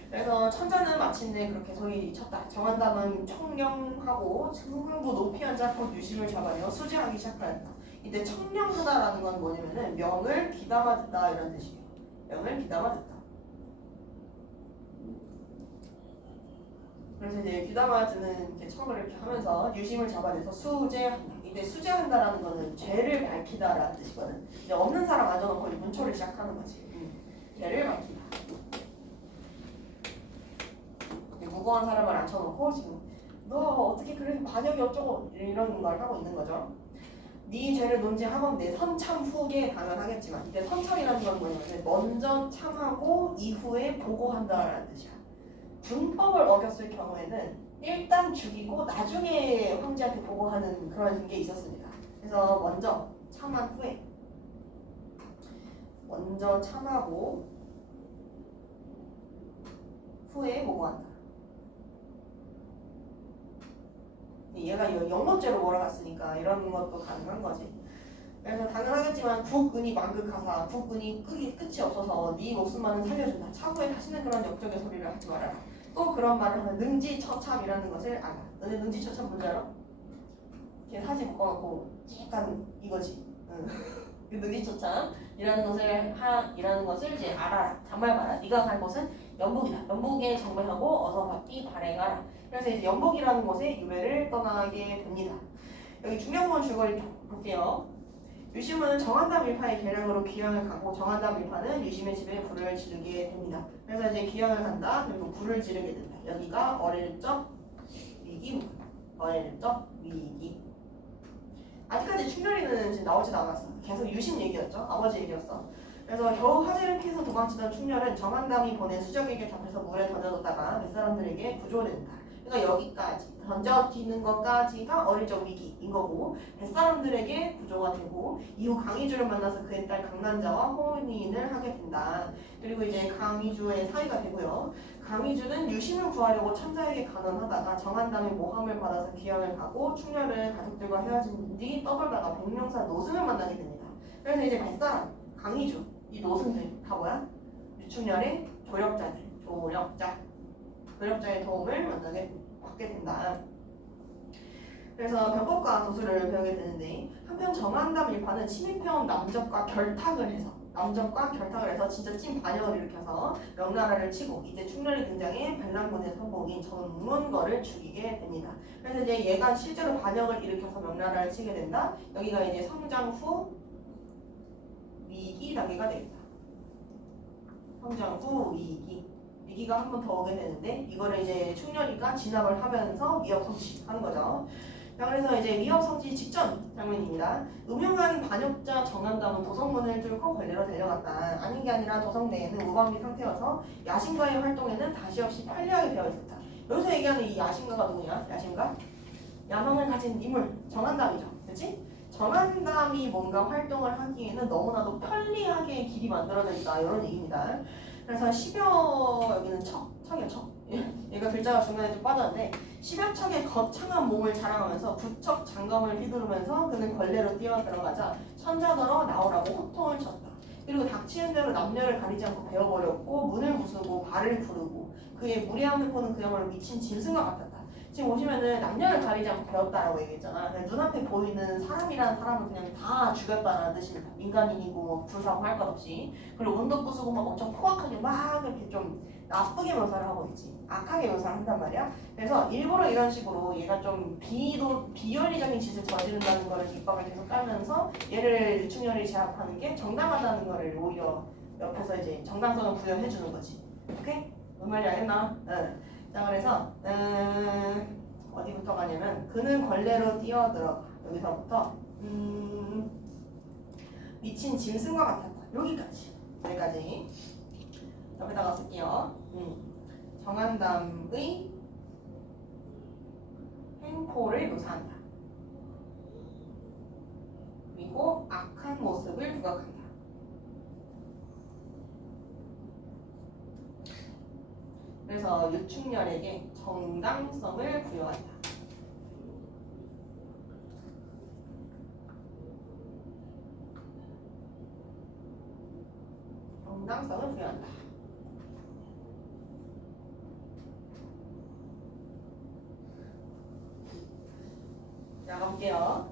그래서 천자는 마침내 그렇게 소리쳤다. 정한담은 청령하고 흥부 높이 앉아 곧 유심을 잡아내어 수재하기 시작하였다. 이때 청령하다라는 건 뭐냐면은 명을 귀담아 듣다 이런 뜻이에요. 명을 귀담아 듣다. 그래서 이제 귀담아 듣는 이렇게 척을 이렇게 하면서 유심을 잡아내서 수재한다. 이때 수재한다라는 거는 죄를 밝히다라는 뜻이거든. 이제 없는 사람 앉아놓고 문초를 시작하는 거지. 죄를 밝히다. 무고한 사람을 앉혀놓고 지금 너 어떻게 그렇게 반역이 어쩌고 이런 걸 하고 있는 거죠. 네 죄를 논지하건 내 선참 후에 당연하겠지만 이때 선참이라는 건 뭐냐면 먼저 참하고 이후에 보고한다라는 뜻이야. 준법을 어겼을 경우에는 일단 죽이고 나중에 황제한테 보고하는 그런 게 있었습니다. 그래서 먼저 참한 후에 먼저 참하고 후에 보고한다. 얘가 영업죄로 몰아갔으니까 이런 것도 가능한 거지. 그래서 당연하겠지만 국은이 만극하사 국은이 끝이 없어서 네 목숨만은 살려준다. 차후에 다시는 그런 역적의 소리를 하지 말아라. 또 그런 말을 하면 능지처참이라는 것을 알아. 너네 능지처참 뭔지 알아? 이렇게 사진 묶어놓고 약간 이거지. 그 능지처참이라는 것을 이제 알아라. 잔말 봐라. 네가 갈 곳은 연북이다. 연북에 정배하고 어서 바삐 발행하라. 그래서 이제 연북이라는 곳에 유배를 떠나게 됩니다. 여기 중요한 줄거리 볼게요. 유심은 정한담 일파의 계략으로 귀양을 가고 정한담 일파는 유심의 집에 불을 지르게 됩니다. 그래서 이제 귀양을 간다. 그리고 불을 지르게 된다. 여기가 어릴 적 위기. 어릴 적 위기. 아직까지 충렬이는 지금 나오지도 않았어. 계속 유심 얘기였죠. 아버지 얘기였어. 그래서 겨우 화재를 피해서 도망치던 충렬은 정한담이 보낸 수적에게 잡혀서 물에 던져졌다가 몇 사람들에게 구조된다. 그러니까 여기까지 던져지는 것까지가 어릴 적 위기인 거고 뱃사람들에게 구조가 되고 이후 강희주를 만나서 그의 딸 강난자와 혼인을 하게 된다. 그리고 이제 강희주의 사위가 되고요. 강희주는 유심을 구하려고 천자에게 간언하다가 정한담의 모함을 받아서 귀양을 가고 충렬은 가족들과 헤어진 뒤 떠돌다가 백룡사 노승을 만나게 됩니다. 그래서 이제 뱃사람, 강희주, 이 노승들 다 뭐야? 유충렬의 조력자들, 조력자의 도움을 받게 된다. 그래서 병법과 도술을 배우게 되는데 한편 정한담 일파는 침입해온 남적과 결탁을 해서 진짜 찐 반역을 일으켜서 명나라를 치고 이제 충렬이 등장해 반란군의 선봉인 전문거를 죽이게 됩니다. 그래서 이제 얘가 실제로 반역을 일으켜서 명나라를 치게 된다. 여기가 이제 성장 후 위기 단계가 되겠다. 성장 후 위기가 한 번 더 오게 되는데 이거를 이제 충렬이가 진압을 하면서 위협 성취하는 거죠. 자, 그래서 이제 위협 성지 직전 장면입니다. 음흉한 반역자 정한담은 도성문을 뚫고 걸레로 달려갔다. 아닌 게 아니라 도성 내에는 무방비 상태여서 야심가의 활동에는 다시 없이 편리하게 되어 있었다. 여기서 얘기하는 이 야심가가 누구냐? 야심가? 야망을 가진 인물 정한담이죠. 그렇지? 정한담이 뭔가 활동을 하기에는 너무나도 편리하게 길이 만들어져 있다. 이런 얘기입니다. 그래서 10여 여기는 척이야 척. 얘가 글자가 중간에 좀 빠졌는데 10여 척의 거창한 몸을 자랑하면서 부척 장검을 휘두르면서 그는 걸레로 뛰어 들어가자 천자더러 나오라고 호통을 쳤다. 그리고 닥치는 대로 남녀를 가리지 않고 베어버렸고 문을 부수고 발을 구르고 그의 무례한 횡포는 그야말로 미친 짐승과 같았다. 지금 보시면은 남녀를 가리지 않고 배웠다라고 얘기했잖아. 눈앞에 보이는 사람이라는 사람은 그냥 다 죽였다라는 뜻입니다. 민간인이고 뭐 불사고 할 것 없이. 그리고 문도 부수고 막 엄청 포악하게 막 이렇게 좀 나쁘게 묘사를 하고 있지. 악하게 묘사를 한단 말이야. 그래서 일부러 이런 식으로 얘가 좀 비윤리적인 짓을 저지른다는 거를 뒷박을 계속 깔면서 얘를 유충열이 제압하는 게 정당하다는 거를 오히려 옆에서 이제 정당성을 부여해 주는 거지. 오케이? 뭔 말인지 알겠나? 응. 자, 그래서 어디부터 가냐면 그는 걸레로 뛰어들어가. 여기서부터 미친 짐승과 같았다. 여기까지 여기다가 쓸게요. 정한담의 횡포를 묘사한다. 그리고 악한 모습을 부각한다. 그래서 유충렬에게 정당성을 부여한다. 정당성을 부여한다. 자, 가볼게요.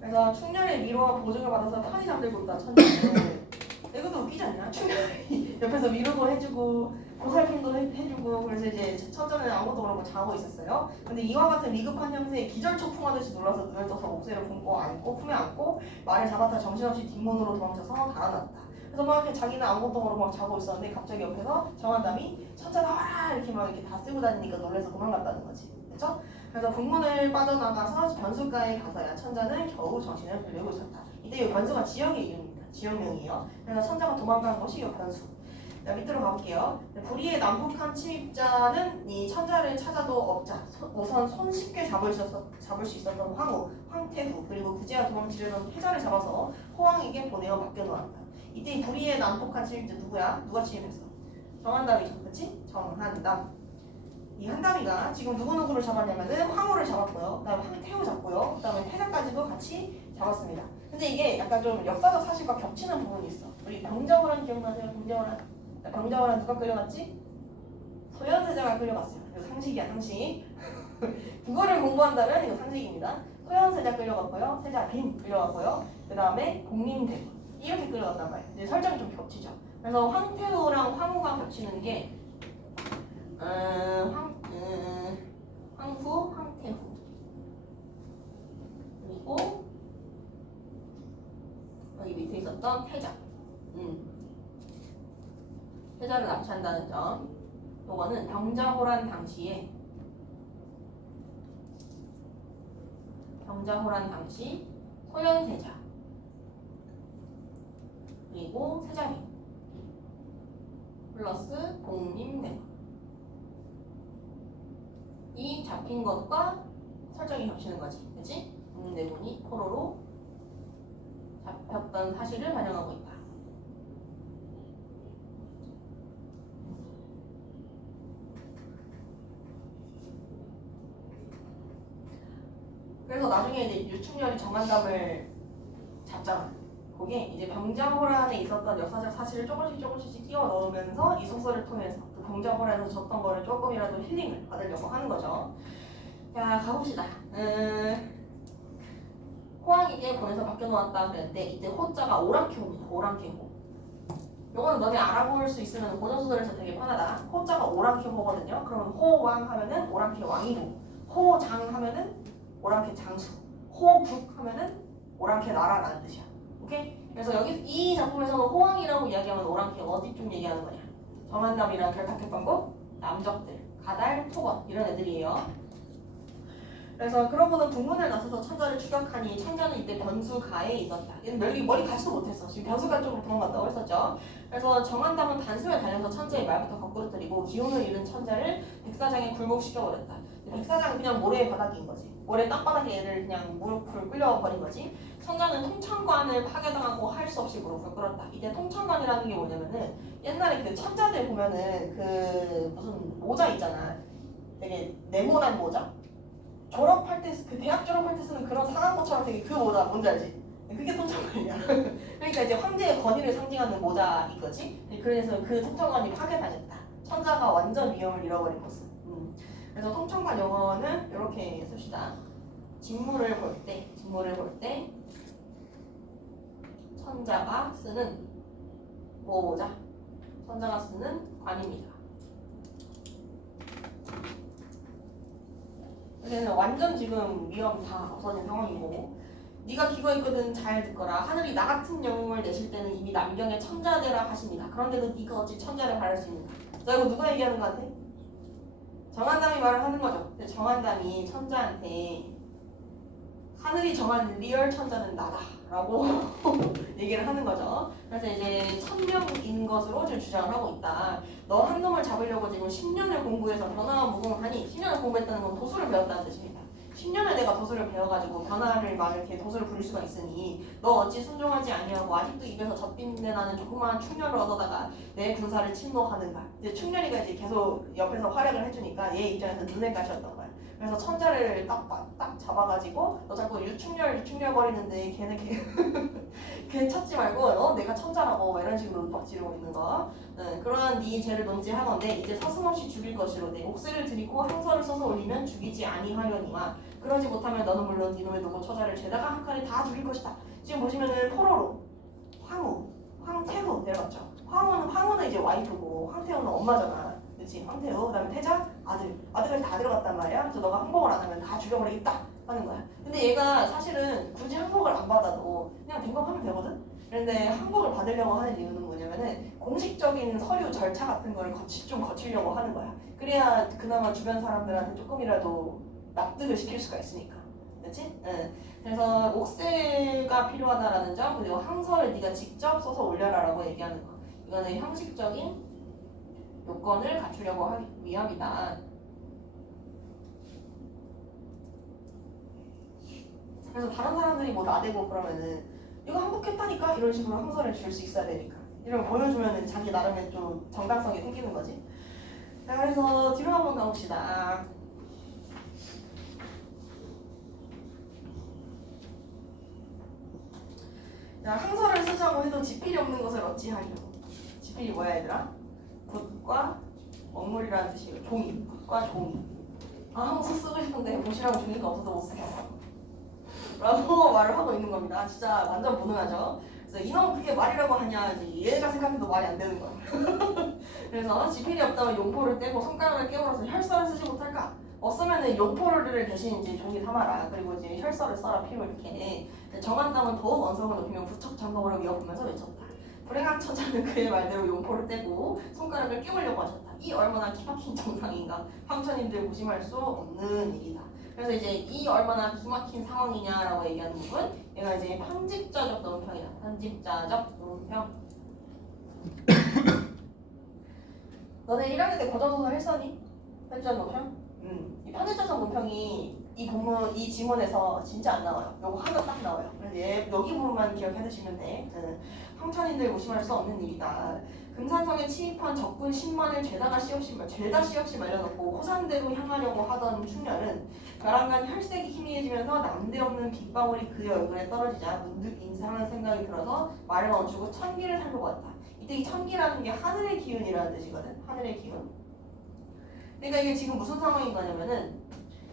그래서 충렬의 위로와 보증을 받아서 편히 잠들고 있다. 천재는 이것도 웃기지 않냐? 충렬이 옆에서 위로도 해주고 보살핌도 해주고 그래서 이제 천재는 아무것도 모르고 자고 있었어요. 근데 이와 같은 위급한 형세에 기절초풍하듯이 놀라서 눈을 떠서 옥새를 품고 안고 품에 안고 말을 잡았다 정신없이 뒷문으로 도망쳐서 달아났다. 그래서 막 이렇게 자기는 아무것도 모르고 막 자고 있었는데 갑자기 옆에서 정한담이 천재 나와라 이렇게 막 이렇게 다 쓰고 다니니까 놀라서 도망갔다는 거지. 그렇죠? 그래서 북문을 빠져나가서 변수가에 가서야 천자는 겨우 정신을 돌리고 있었다. 이때 이 변수가 지역의 이름입니다. 지역명이에요. 그래서 천자가 도망간 것이 이 변수. 자, 밑으로 가볼게요. 불의의 난폭한 침입자는 이 천자를 찾아도 없자 우선 손쉽게 잡을 수 있었던 황태후 그리고 구제와 도망치려던 태자를 잡아서 호왕에게 보내어 맡겨놓았다. 이때 이 불의의 난폭한 침입자 누구야? 누가 침입했어? 정한담이죠. 그치? 정한담. 이 한담이가 지금 누구누구를 잡았냐면은 황후를 잡았고요. 그 다음에 황태후 잡고요. 그 다음에 태자까지도 같이 잡았습니다. 근데 이게 약간 좀 역사적 사실과 겹치는 부분이 있어. 우리 병자호란 기억나세요? 병자호란 누가 끌려갔지? 소현세자가 끌려갔어요. 이거 상식이야, 상식. 국어를 공부한다면 이거 상식입니다. 소현세자 끌려갔고요. 세자 빈 끌려갔고요. 그 다음에 공림대군 이렇게 끌려갔단 말이에요. 이제 설정이 좀 겹치죠. 그래서 황태후랑 황후가 겹치는 게 황후, 황태후 그리고 여기 밑에 있었던 태자 태자를 납치한다는 점. 요거는 병자호란 당시 소현세자 그리고 세자비 플러스 공림대군 이 잡힌 것과 설정이 겹치는 거지. 그치? 공림대군이 포로로 잡혔던 사실을 반영하고 있다. 그래서 나중에 이제 유충렬이 정한담을 잡잖아. 거기에 이제 병자호란에 있었던 역사적 사실을 조금씩 끼워 넣으면서 이 소설을 통해서 그 병자호란에서 졌던 거를 조금이라도 힐링을 받으려고 하는 거죠. 자, 가봅시다. 호왕에게 보내서 맡겨놓았다 그랬는데 이때 호자가 오랑캐호입니다. 오랑캐호. 요거는 너네 알아볼 수 있으면 고전소설에서 되게 편하다. 호자가 오랑캐호거든요. 그러면 호왕 하면은 오랑캐 왕이고 호장 하면은 오랑캐 장수, 호국 하면은 오랑캐 나라라는 뜻이야. 오케이? 그래서 여기 이 작품에서는 호왕이라고 이야기하면 오랑캐 어디 쪽 얘기하는 거냐? 정한담이랑 결탁했던 곳, 남적들, 가달, 토건 이런 애들이에요. 그래서 그러고는 북문을 나서서 천자를 추격하니 천자는 이때 변수가에 있었다. 얘는 머리 가지도 못했어. 지금 변수가 쪽으로 도망간다고 했었죠. 그래서 정한담은 단숨에 달려서 천자의 말부터 거꾸로 뜨리고 기운을 잃은 천자를 백사장에 굴복시켜버렸다. 백사장은 그냥 모래의 바닥인 거지. 모래 땅바닥에 얘를 그냥 무릎을 꿇려버린 거지. 천자는 통천관을 파괴당하고 할 수 없이 무릎을 꿇었다. 이때 통천관이라는 게 뭐냐면은 옛날에 그 천자들 보면은 그 무슨 모자 있잖아. 되게 네모난 모자? 졸업할 때, 그 대학 졸업할 때 쓰는 그런 상한모처럼 되게 그 모자 뭔지 알지? 그게 통천관이야. 그러니까 이제 황제의 권위를 상징하는 모자인 거지. 그래서 그 통천관이 파괴당했다. 천자가 완전 위엄을 잃어버린 모습. 그래서 통천관 용어는 이렇게 씁시다. 직무를 볼 때 천자가 쓰는 모자. 천자가 쓰는 관입니다. 그래서 완전 지금 위험 다 없어진 상황이고 네가 기거했거든 잘 듣거라. 하늘이 나 같은 영웅을 내실 때는 이미 남경의 천자되라 하십니다. 그런데도 네가 어찌 천자를 바랄 수 있는가? 자 이거 누가 얘기하는 것 같아? 정한담이 말을 하는 거죠. 근데 정한담이 천자한테 하늘이 정한 리얼 천자는 나다 라고 얘기를 하는 거죠. 그래서 이제 천명인 것으로 지금 주장을 하고 있다. 너 한 놈을 잡으려고 지금 10년을 공부해서 변화와 무궁하니 10년을 공부했다는 건 도수를 배웠다는 뜻입니다. 10년을 내가 도수를 배워가지고 변화를 막 이렇게 도수를 부릴 수가 있으니 너 어찌 순종하지 아니하고 아직도 입에서 젖빈내 나는 조그마한 충렬을 얻어다가 내 군사를 침노하는가. 이제 충렬이가 이제 계속 옆에서 활약을 해주니까 얘 입장에서 눈에 가시였던 거야. 그래서 천자를 딱 잡아가지고 너 자꾸 유충렬 거리는데 걔는 걔 찾지 말고 내가 천자라고 이런 식으로 막 지르고 있는 거. 그러한 네 죄를 논지하건대 이제 서슴없이 죽일 것이로되 옥새를 들이고 항서를 써서 올리면 죽이지 아니하려니와 그러지 못하면 너는 물론 이놈의 노고 처자를 죄다가 한 칼에 다 죽일 것이다. 지금 보시면은 포로로 황태후 내려갔죠. 황후는 이제 와이프고 황태후는 엄마잖아. 그렇지? 황태후 그다음에 태자 아들까지 다 들어갔단 말이야. 그래서 너가 항복을 안 하면 다 죽여버리겠다 하는 거야. 근데 얘가 사실은 굳이 항복을 안 받아도 그냥 등록하면 되거든. 그런데 항복을 받으려고 하는 이유는 뭐냐면은 공식적인 서류 절차 같은 거를 좀 거치려고 하는 거야. 그래야 그나마 주변 사람들한테 조금이라도 납득을 시킬 수가 있으니까. 그렇지? 응. 그래서 옥새가 필요하다라는 점 그리고 항서를 네가 직접 써서 올려라라고 얘기하는 거. 이거는 형식적인 요건을 갖추려고 하기 위함이다. 그래서 다른 사람들이 뭐 나대고 그러면은 이거 항복했다니까 이런 식으로 항서를 줄 수 있어야 되니까 이런 걸 보여주면은 자기 나름의 좀 정당성이 생기는 거지. 자 그래서 뒤로 한번 가봅시다. 자 항서를 쓰자고 해도 지필이 없는 것을 어찌하려. 지필이 뭐야 얘들아? 붓과 먹물이라는 뜻이에요. 종이, 붓과 종이. 항서 쓰고 싶은데 붓이랑 종이가 없어서 못 쓰겠어 라고 말을 하고 있는 겁니다. 진짜 완전 무능하죠. 그래서 이놈 그게 말이라고 하냐 얘가 생각해도 말이 안 되는 거야. 그래서 지필이 없다면 용포를 떼고 손가락을 깨물어서 혈서를 쓰지 못할까? 없으면은 용포를 대신 이제 종이 삼아라. 그리고 이제 혈서를 써라 피로 이렇게. 정한담은 더욱 언성을 높이며 부척 점검을 이어보면서 외쳤다. 불행한 천자는 그의 말대로 용포를 떼고 손가락을 깨물려고 하셨다. 이 얼마나 기막힌 정상인가. 황천인들 무심할 수 없는 일이다. 그래서 이제 이 얼마나 기막힌 상황이냐라고 얘기하는 부분 얘가 이제 편집자적 논평이다. 편집자적 논평. 너네 1학년 때 고전소설 했었니? 편집자적 논평? 이 편집자적 논평이 이 본문, 이 지문에서 진짜 안 나와요. 요거 하나 딱 나와요. 그래서 여기 부분만 기억해 두시면 돼. 황천인들 무심할 수 없는 일이다. 금산성에 침입한 적군 10만을 죄다 씨없이 말려놓고 호산대로 향하려고 하던 충렬은 벼랑간 혈색이 희미해지면서 남대없는 빗방울이 그의 얼굴에 떨어지자 문득 인상한 생각이 들어서 말을 멈추고 천기를 살려고 왔다. 이때 이 천기라는 게 하늘의 기운이라는 뜻이거든. 하늘의 기운. 그러니까 이게 지금 무슨 상황인 거냐면은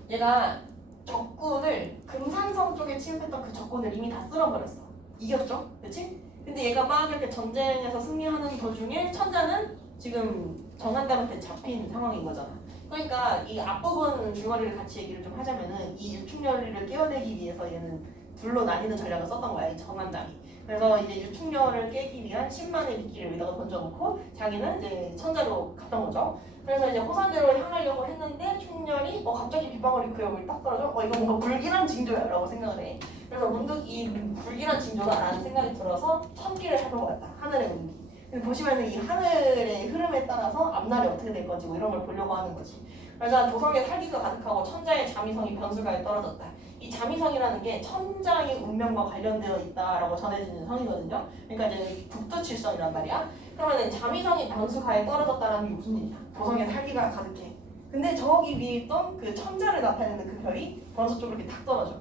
얘가 적군을 금산성 쪽에 침입했던 그 적군을 이미 다 쓸어버렸어. 이겼죠? 그치? 근데 얘가 막 이렇게 전쟁에서 승리하는 도중에 천자는 지금 정한담한테 잡힌 상황인 거잖아. 그러니까 이 앞부분 줄거리를 같이 얘기를 좀 하자면은 이 유충렬이를 깨어내기 위해서 얘는 둘로 나뉘는 전략을 썼던 거야. 이 정한담이. 그래서 이제 유충렬을 깨기 위한 10만의 미끼를 여기다가 던져놓고 자기는 이제 천자로 갔던 거죠. 그래서 이제 호산대로 향하려고 했는데 충렬이 갑자기 빗방울이 그 옆을 딱 떨어져. 이거 뭔가 불길한 징조야라고 생각을 해. 그래서 문득 이 불길한 징조다라는 생각이 들어서 천기를 살펴고 갔다. 하늘의 운기. 근데 보시면은 이 하늘의 흐름에 따라서 앞날이 어떻게 될 건지 뭐 이런 걸 보려고 하는 거지. 그래서 도성에 살기가 가득하고 천자의 자미성이 변수가에 떨어졌다. 이 자미성이라는 게 천자의 운명과 관련되어 있다라고 전해지는 성이거든요. 그러니까 이제 북두칠성이란 말이야. 그러면 자미성이 변수가에 떨어졌다라는 게 무슨 일이야? 도성에 살기가 가득해. 근데 저기 위에 있던 그 천자를 나타내는 그 별이 변수 쪽으로 이렇게 탁 떨어져.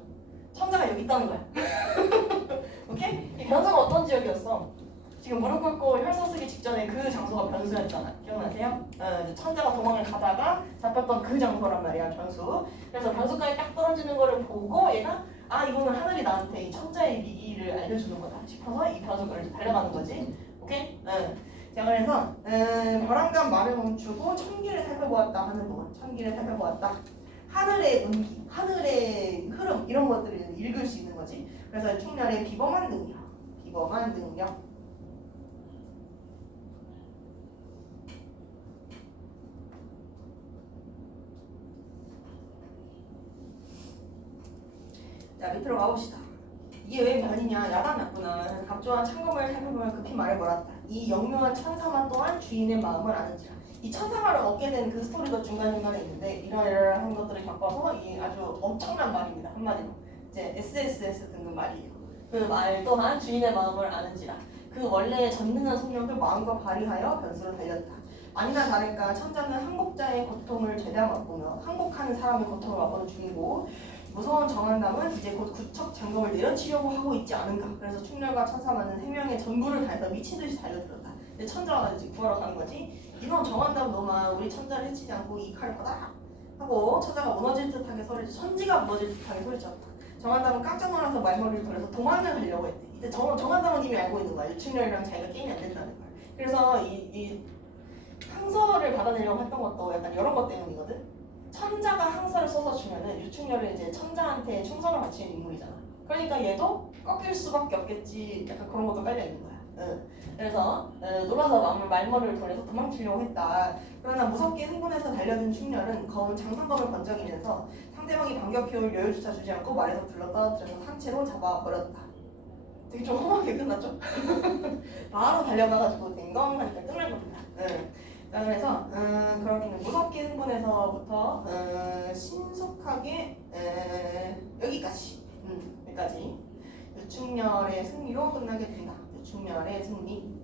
천자가 여기 있다는 거야. 오케이? 이 변수가 어떤 지역이었어? 지금 무릎 꿇고 혈서 쓰기 직전에 그 장소가 변수였잖아. 기억나세요? 천자가 도망을 가다가 잡혔던 그 장소란 말이야, 변수. 그래서 변수까지 딱 떨어지는 거를 보고 얘가 이거는 하늘이 나한테 이 천자의 미기를 알려주는 거다 싶어서 이 변수를 달려가는 거지. 오케이? 자, 그래서 벼랑간 말을 멈추고 천기를 살펴보았다 하는 부분. 천기를 살펴보았다. 하늘의 운기, 하늘의 흐름 이런 것들을 읽을 수 있는 거지. 그래서 충렬의 비범한 능력, 비범한 능력. 자, 밑으로 가봅시다. 이게 왜 변이냐? 야단났구나. 갑조한 창검을 살펴보면 급히 말을 몰았다. 이 영묘한 천사만 또한 주인의 마음을 아는지라. 이 천사말을 얻게 된 그 스토리도 중간중간에 있는데 이러이러한 것들을 겪어서 이 아주 엄청난 말입니다. 한마디로. 이제 SSS 등급 말이에요. 그 말 또한 주인의 마음을 아는지라. 그 원래의 전능한 속력을 마음과 발휘하여 변수를 달렸다. 아니나 다를까 천자는 항복자의 고통을 죄다 맛보며 항복하는 사람의 고통을 맛보는 중이고 무서운 정한담은 이제 곧 구척 장검을 내려치려고 하고 있지 않은가. 그래서 충렬과 천사만은 생명의 전부를 다해서 미친듯이 달려들었다. 근데 천자가 이제 구하러 가는 거지. 이놈 정한담 놈아 우리 천자를 해치지 않고 이 칼을 받아라 하고 천자가 무너질 듯하게 소리쳤다. 천지가 무너질 듯하게 소리쳤다. 정한담은 깜짝 놀라서 말머리를 돌려서 도망을 가려고 했대. 이때 정한담은 이미 알고 있는 거야. 유충렬이랑 자기가 게임이 안 된다는 거야. 그래서 이 항서를 받아내려고 했던 것도 약간 이런 것 때문이거든. 천자가 항서를 써서 주면은 유충렬은 이제 천자한테 충성을 바치는 인물이잖아. 그러니까 얘도 꺾일 수밖에 없겠지. 약간 그런 것도 깔려 있는 거야. 그래서 놀라서 말머리를 돌려서 도망치려고 했다. 그러나 무섭게 흥분해서 달려든 충렬은 검은 장상검을 번쩍이면서 상대방이 반격해올 여유조차 주지 않고 말에서 불러 떨어뜨려서 상체로 잡아버렸다. 되게 좀 험하게 끝났죠? 바로 달려가가지고 댕검 하니까 끝날 겁니다. 자, 그래서 그렇게 무섭게 흥분해서부터 신속하게 여기까지 유충렬의 승리로 끝나게 된다. 유충렬의 승리.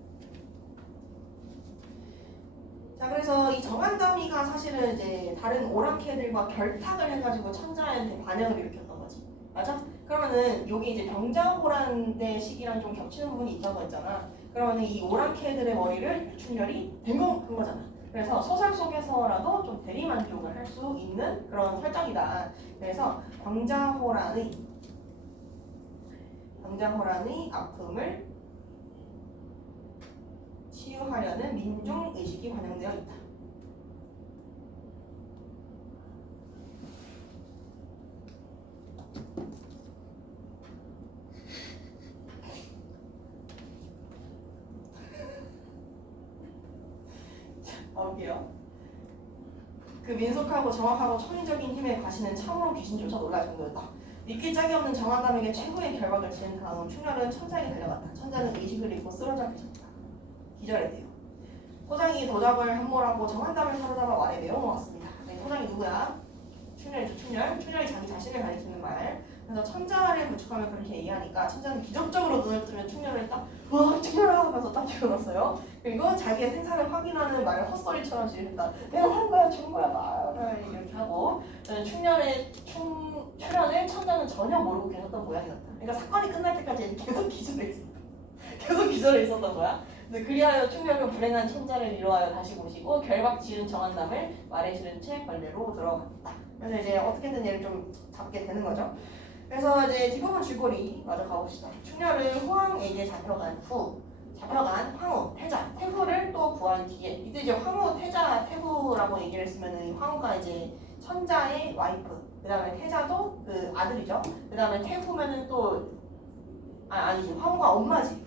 자, 그래서 이 정한담이가 사실은 이제 다른 오랑캐들과 결탁을 해가지고 천자한테 반역을 일으켰던 거지. 맞아? 그러면은 여기 이제 병자호란대 시기랑 좀 겹치는 부분이 있다고 했잖아. 그러면은 이 오랑캐들의 머리를 유충렬이 댕검한 거잖아. 그래서 소설 속에서라도 좀 대리만족을 할 수 있는 그런 설정이다. 그래서 병자호란의 아픔을 치유하려는 민중 의식이 반영되어 있다. 볼게요. 그 민속하고 정확하고 천인적인 힘에 과시는 참으로 귀신조차 놀랄 정도였다. 믿기 짝이 없는 정한담에게 최고의 결박을 지은 다음 충렬은 천자에게 달려갔다. 천자는 의식을 잃고 쓰러져 계셨다. 기절했대요. 소장이 도적을 함몰하고 정한담을 사로잡아 말에 메워놓았습니다. 네, 소장이 누구야? 충렬이죠. 충렬이 자기 자신을 가리키는 말. 그래서 천자를 구축하면 그렇게 이해하니까 천자는 기적적으로 눈을 뜨면 충렬을 딱 와 충렬아 하면서 딱 일어났어요. 그리고 자기의 생사를 확인하는 말을 헛소리처럼 지른다. 내가 산 거야 죽은 거야 말을 이렇게 하고 충렬의 출현을 천자는 전혀 모르고 계셨던 모양이었다. 그러니까 사건이 끝날 때까지 계속 기절해 있었던 거야. 근데 그리하여 충렬은 불행한 천자를 위로하여 다시 모시고 결박 지은 정한담을 말에 실은 채 관례로 들어갔다. 그래서 이제 어떻게든 얘를 좀 잡게 되는 거죠. 그래서 이제 뒷부분 줄거리 마저 가봅시다. 충렬은 호황에게 잡혀간 황후, 태후를 또 구한 뒤에 이때 이제 황후, 태후라고 얘기를 했으면은 황후가 이제 천자의 와이프, 그 다음에 태자도 그 아들이죠. 그 다음에 태후면은 또 아니지. 황후가 엄마지.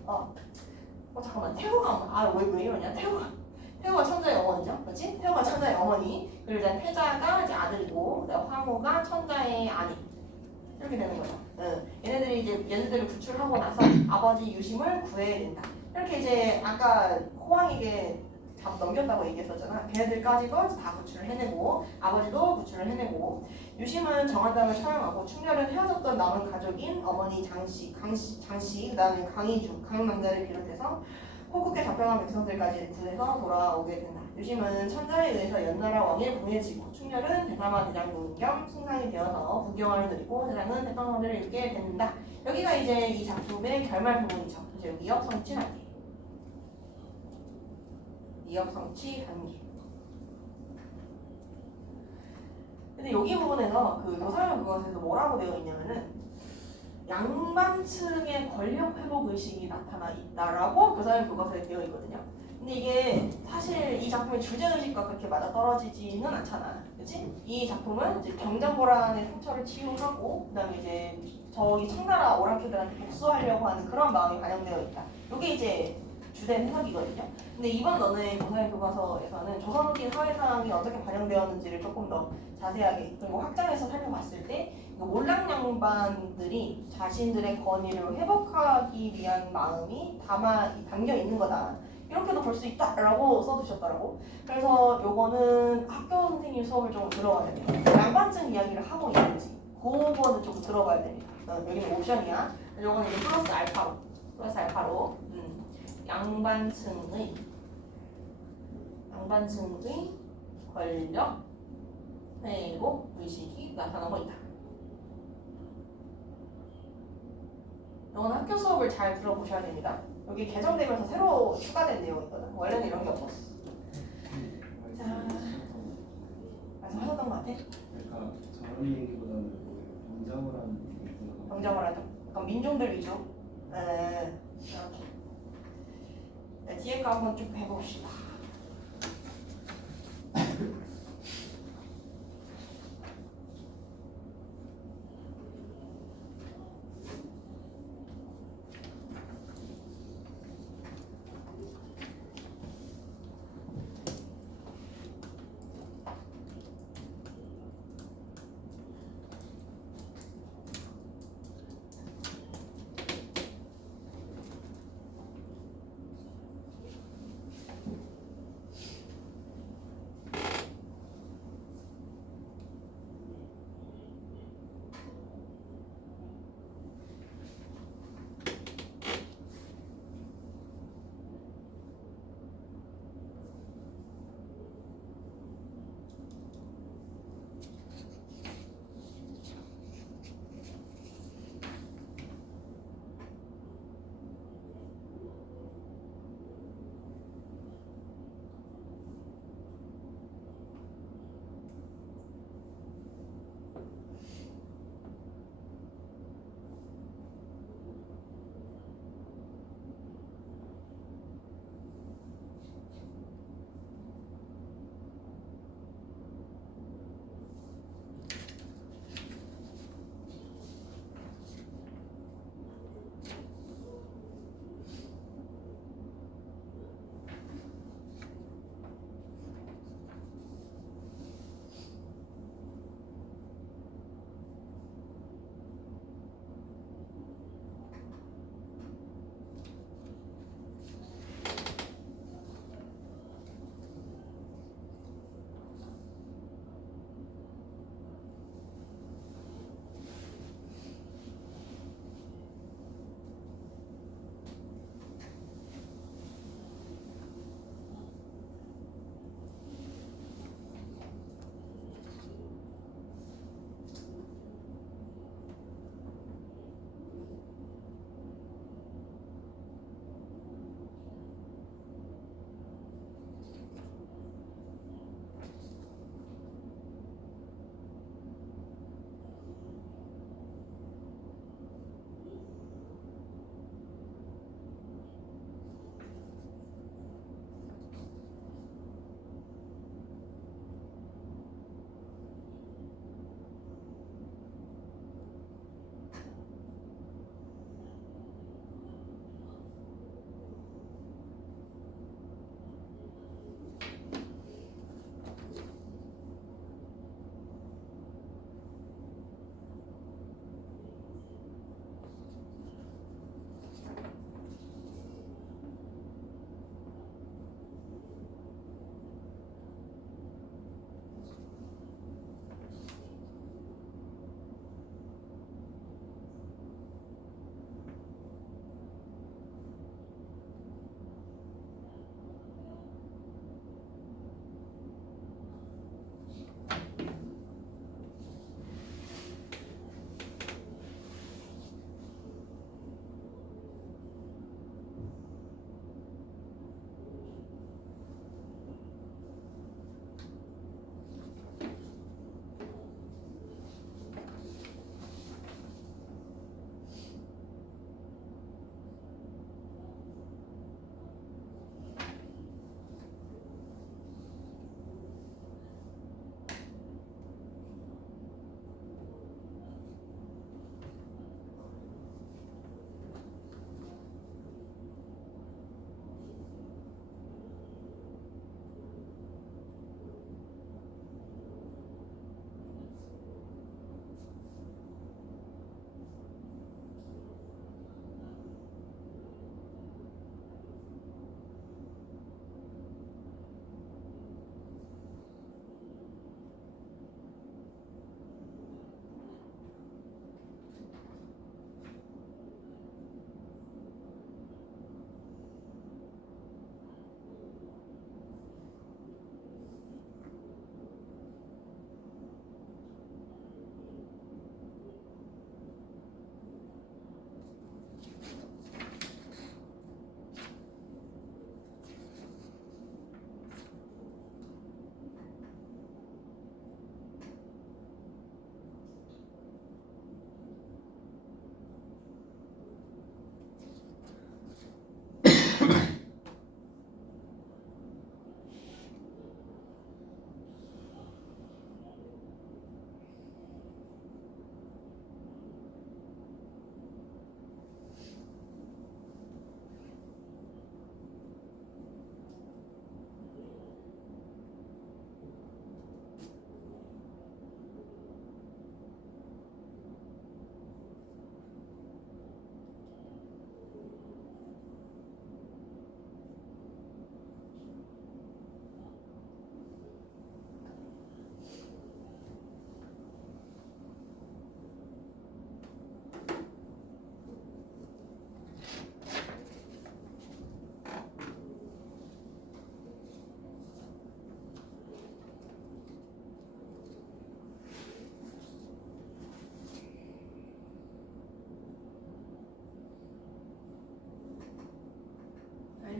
잠깐만. 태후가 엄마. 왜 이러냐? 태후가 천자의 어머니죠. 그렇지? 태후가 천자의 어머니. 그리고 이제 태자가 이제 아들이고, 그다음 황후가 천자의 아내. 이렇게 되는 거죠. 얘네들이 이제 얘네들을 구출하고 나서 아버지 유심을 구해야 된다. 이렇게 이제 아까 호왕에게 넘겼다고 얘기했었잖아. 걔네들까지도 다 구출을 해내고 아버지도 구출을 해내고 유심은 정한담을 처형하고 충렬은 헤어졌던 남은 가족인 어머니 장씨, 그다음에 강희주, 강남자를 비롯해서 호국에 잡혀간 백성들까지 구해서 돌아오게 된다. 유심은 천자에 의해서 연나라 왕에 보내지고 충렬은 대담한 대장군 겸 승상이 되어서 부경화를 누리고 세상은 태평성대를 이루게 된다. 여기가 이제 이 작품의 결말 부분이죠. 이제 위협성취 단계. 위협성취 단계. 근데 여기 부분에서 그 도사령 그것에서 뭐라고 되어 있냐면은 양반층의 권력 회복 의식이 나타나 있다라고 도사령 그것에 되어 있거든요. 근데 이게 사실 이 작품의 주제 의식과 그렇게 맞아 떨어지지는 않잖아, 그렇지? 이 작품은 이제 경전보란의 상처를 치유하고 그다음에 이제 저기 청나라 오랑캐들한테 복수하려고 하는 그런 마음이 반영되어 있다. 이게 이제 주된 해석이거든요. 근데 이번 너네 도사의 교과서에서는 조선 후기 사회 상황이 어떻게 반영되었는지를 조금 더 자세하게 그리고 확장해서 살펴봤을 때 몰락 양반들이 자신들의 권위를 회복하기 위한 마음이 담겨 있는 거다. 이렇게도 볼 수 있다라고 써두셨더라고. 그래서 요거는 학교 선생님 수업을 조금 들어봐야 됩니다. 양반층 이야기를 하고 있는지 그거는 조금 들어봐야 됩니다. 여기는 옵션이야. 요거는 이제 플러스 알파로 양반층의 권력 회복 의식이 나타나고 있다. 이건 학교 수업을 잘 들어보셔야 됩니다. 여기 개정되면서 새로 추가된 내용이거든. 원래는 이런 게 없었어. 자, 말씀하셨던 것 같아? 그러니까 저런 얘기보다는 병장을 하는 얘기구나. 병장을 하죠. 약간 민중들 위주. 이렇게. 네, 뒤에 거 한번 쭉 해봅시다.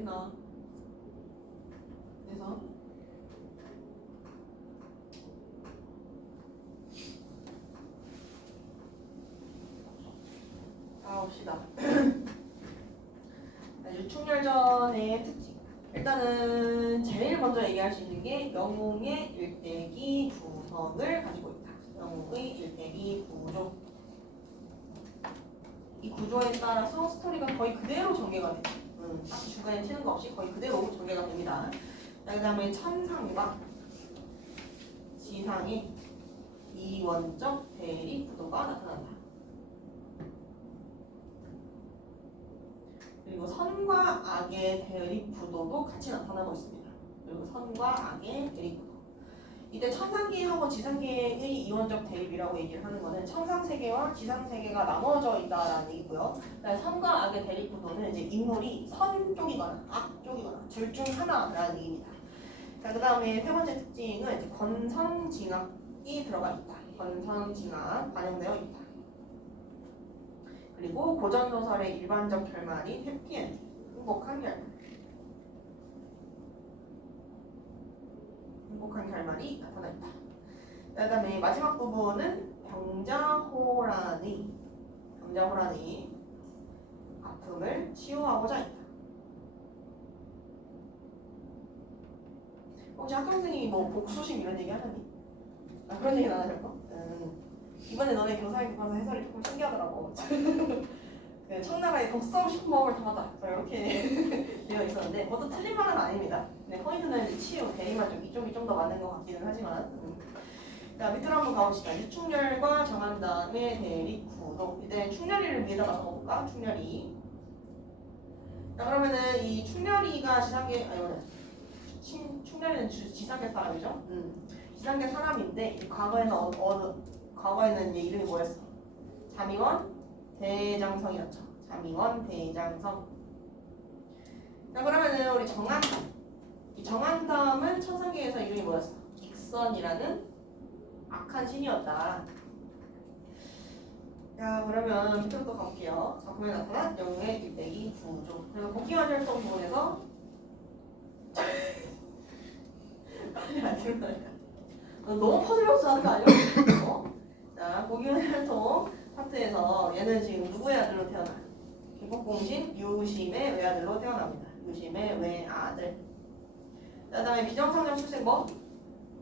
했나? 그래서 봅시다. 유충열전의 특징. 일단은 제일 먼저 얘기할 수 있는 게 영웅의 일대기 구성을 가지고 있다. 영웅의 일대기 구조. 이 구조에 따라서 스토리가 거의 그대로 전개가 돼요. 딱 중간에 튀는 거 없이 거의 그대로 전개가 됩니다. 그 다음에 천상과 지상의 이원적 대립 구도가 나타난다. 그리고 선과 악의 대립 구도도 같이 나타나고 있습니다. 그리고 선과 악의 대립 구도. 이때 천상계하고 지상계의 이원적 대립이라고 얘기를 하는 거는 천상세계와 지상세계가 나눠져 있다라는 얘기고요. 선과 악의 대립 구도는 이제 인물이 선 쪽이거나 악 쪽이거나 둘 중 하나라는 얘기입니다. 그 다음에 세 번째 특징은 이제 건선징악이 들어가 있다. 건선징악 반영되어 있다. 그리고 고전소설의 일반적 결말이 해피엔드, 행복한 결말. 행복한 결말이 나타나 있다. 그 다음에 마지막 부분은 병자호란이 아픔을 치유하고자 했다. 혹시 학교 선생님이 뭐 복수심 이런 얘기 하셨니? 아 그런 얘기는 안 하셨고? 이번에 너네 교사의 교과서 해설이 조금 신기하더라고. 그 청나라의 독성 슈퍼먹을 당하다 이렇게 되어 있었는데 그것도 틀린 말은 아닙니다. 근데 포인트는 치유, 대리만 좀 이쪽이 좀 더 맞는 것 같기는 하지만 자 밑으로 한번 가봅시다. 유충렬과 정한다음의 대립 구도. 이제 충렬이를 위에다가 적어볼까? 충렬이. 자 그러면은 이 충렬이가 지상계 충렬이는 지상계 사람이죠. 지상계 사람인데 과거에는 이제 이름이 뭐였어? 자미원 대장성이었죠. 자미원 대장성. 자 그러면은 우리 정한담. 이 정한담은 천상계에서 이름이 뭐였어? 익선이라는 악한 신이었다. 자 그러면 밑으로 또 가볼게요. 작품에 나타난 영웅의 일대기 구조. 그리고 복귀와 활동 부분에서 빨리 안 들어가니까 너무 퍼즐러스 하는 거 아니야? 자 복귀와 활동 파트에서 얘는 지금 누구의 아들로 태어나? 김복공신 유심의 외아들로 태어납니다. 유심의 외아들. 그 다음에 비정상적 출생 뭐?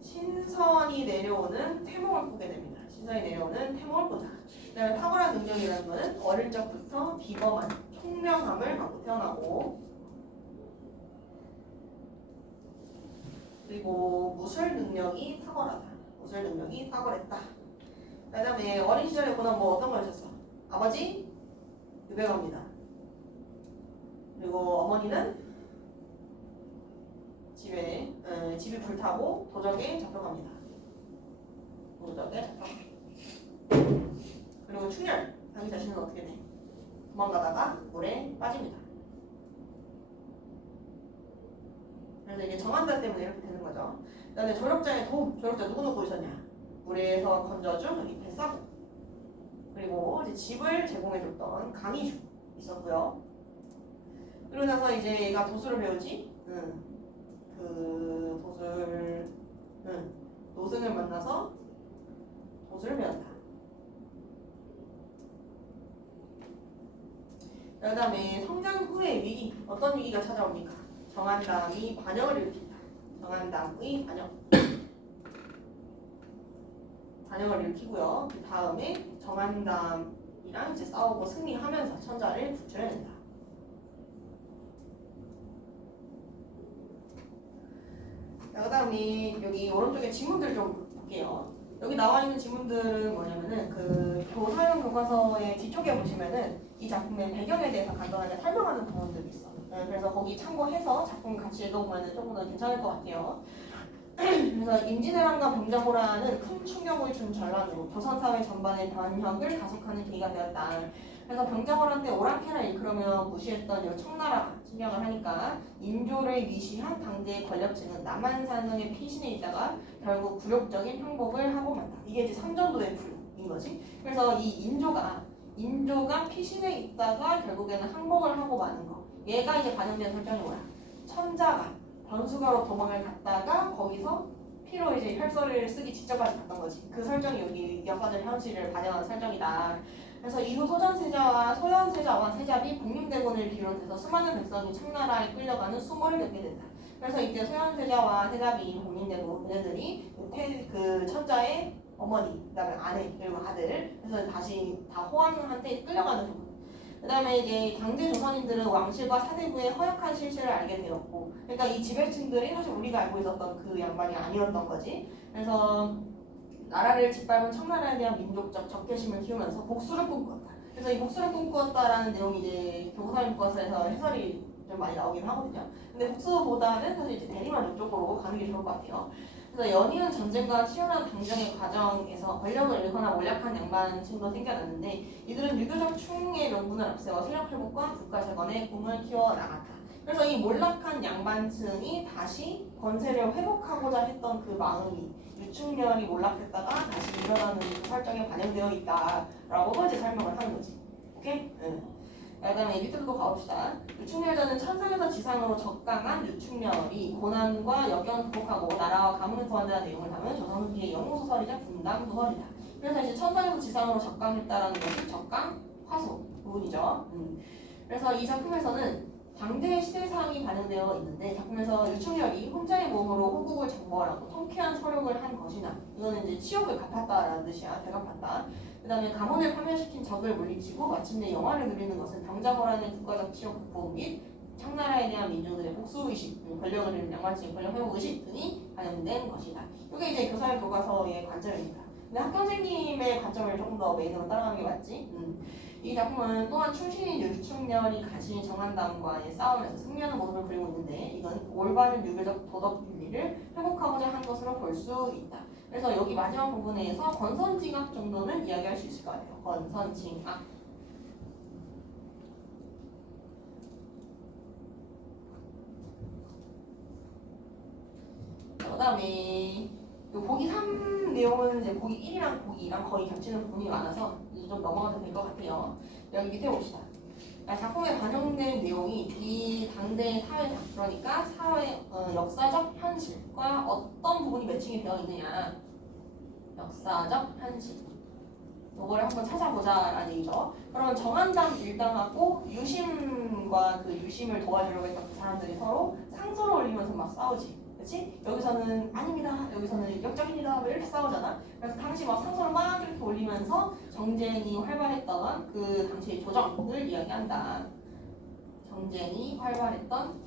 신선이 내려오는 태몽을 꾸게 됩니다. 신선이 내려오는 태몽을 꾸다. 그 다음에 탁월한 능력이라는 것은 어릴 적부터 비범한 총명함을 갖고 태어나고 그리고 무술 능력이 탁월하다. 무술 능력이 탁월했다. 그 다음에 어린 시절에 보다 뭐 어떤 걸 하셨어? 아버지 유배갑니다. 그리고 어머니는 집이 불타고 도적에 잡혀갑니다. 도적에 잡혀갑니다. 그리고 충렬 자기 자신은 어떻게 돼? 도망가다가 물에 빠집니다. 그래서 이게 정한다 때문에 이렇게 되는 거죠. 그 다음에 조력자의 도움, 조력자 누구 있었냐? 물에서 건져준 이 뱃사구. 그리고 이제 집을 제공해줬던 강희주 있었고요. 그리고 나서 이제 얘가 도술을 배우지. 그 노승을 만나서 도술을 배운다. 그 다음에 성장 후의 위기, 어떤 위기가 찾아옵니까? 정한담이 반역을 일으킨다. 정한담의 반역을 일으키고요. 그 다음에 정한담이랑 이제 싸우고 승리하면서 천자를 구출해낸다. 그 다음에 여기 오른쪽에 지문들 좀 볼게요. 여기 나와 있는 지문들은 뭐냐면은 그 교사용 교과서의 뒤쪽에 보시면은 이 작품의 배경에 대해서 간단하게 설명하는 부분들이 있어. 그래서 거기 참고해서 작품 같이 읽어보면 조금 더 괜찮을 것 같아요. 그래서 임진왜란과 병자호란은 큰 충격을 준 전란으로 조선사회 전반의 변혁을 가속하는 계기가 되었다. 그래서 병자호란 때 오랑캐라 일컬으며 무시했던 이 청나라 침략을 하니까 인조를 위시한 당대의 권력층은 남한산성의 피신해 있다가 결국 굴욕적인 항복을 하고 만다. 이게 이제 선전도의 불인 거지. 그래서 이 인조가 피신해 있다가 결국에는 항복을 하고 마는 거. 얘가 이제 반영된 설정이 뭐야? 천자가 변수가로 도망을 갔다가 거기서 피로 이제 혈서를 쓰기 직전까지 갔던 거지. 그 설정이 여기 역사적 현실을 반영한 설정이다. 그래서 이후 소전세자와 소현세자와 세자비 복림대군을 비롯해서 수많은 백성이 청나라에 끌려가는 수모를 겪게 된다. 그래서 이때 소현세자와 세자비 복림대군 얘네들이 그 천자의 어머니, 그다음에 아내 그리고 아들, 그래서 다시 다 호황한테 끌려가는 부분. 그다음에 이제 당대 조선인들은 왕실과 사대부의 허약한 실체를 알게 되었고, 그러니까 이 지배층들이 사실 우리가 알고 있었던 그 양반이 아니었던 거지. 그래서 나라를 짓밟은 청나라에 대한 민족적 적개심을 키우면서 복수를 꿈꾸었다. 그래서 이 복수를 꿈꾸었다라는 내용이 이제 교사님과서에서 해설이 좀 많이 나오긴 하거든요. 근데 복수보다는 사실 이제 대리만 이쪽으로 가는 게 좋을 것 같아요. 그래서 연이은 전쟁과 치열한 당정의 과정에서 권력을 잃거나 몰약한 양반층도 생겨났는데 이들은 유교적 충의 명분을 앞세워 세력 회복과 국가 재건의 꿈을 키워나갔다. 그래서 이 몰락한 양반층이 다시 권세를 회복하고자 했던 그 마음이 유충렬이 몰락했다가 다시 일어나는 그 설정에 반영되어 있다라고 이제 설명을 하는 거지. 오케이? 응. 그다음에 밑으로 또 가봅시다. 유충렬자는 천상에서 지상으로 적강한 유충렬이 고난과 역경을 극복하고 나라와 가문을 구한다는 내용을 담은 조선 후기의 영웅소설이자 분당 소설이다. 그래서 이제 천상에서 지상으로 적강했다라는 것이 적강, 화소 부분이죠. 그래서 이 작품에서는 당대의 시대상이 반영되어 있는데 작품에서 유충렬이 혼자의 몸으로 호국을 정벌하고 통쾌한 서력을 한 것이나 이거는 이제 치욕을 갚았다라는 뜻이야. 대갚았다. 그 다음에 가문을 파멸시킨 적을 물리치고 마침내 영화를 누리는 것은 당자벌하는 국가적 치욕 극복 및 청나라에 대한 민중들의 복수의식, 권력을 잃은 양반층의 권력 회복의식 등이 반영된 것이다. 이게 이제 교사의 교과서의 관점입니다. 근데 학교생님의 관점을 조금 더 메인으로 따라가는 게 맞지? 이 작품은 또한 충신인 유충렬이 가진 정한담과의 싸움에서 승리하는 모습을 그리고 있는데 이건 올바른 유교적 도덕 윤리를 회복하고자 한 것으로 볼 수 있다. 그래서 여기 마지막 부분에서 권선징악 정도는 이야기할 수 있을 것 같아요. 권선징악. 그 다음에 보기 3 내용은 이제 보기 1이랑 보기 2랑 거의 겹치는 부분이 많아서 이제 좀 넘어가도 될 것 같아요. 여기 밑에 봅시다. 작품에 반영된 내용이 이 당대의 사회상, 그러니까 사회 역사적 현실과 어떤 부분이 매칭이 되어 있느냐. 역사적 현실. 이거를 한번 찾아보자라는 얘기죠. 그러면 정한담 일당하고 유심과 그 유심을 도와주려고 했던 그 사람들이 서로 상소를 올리면서 막 싸우지. 그렇지? 여기서는 아닙니다. 여기서는 역적입니다. 뭐 이렇게 싸우잖아. 그래서 당시 막 상소를 막 이렇게 올리면서 정쟁이 활발했던 그 당시의 조정을 이야기한다. 정쟁이 활발했던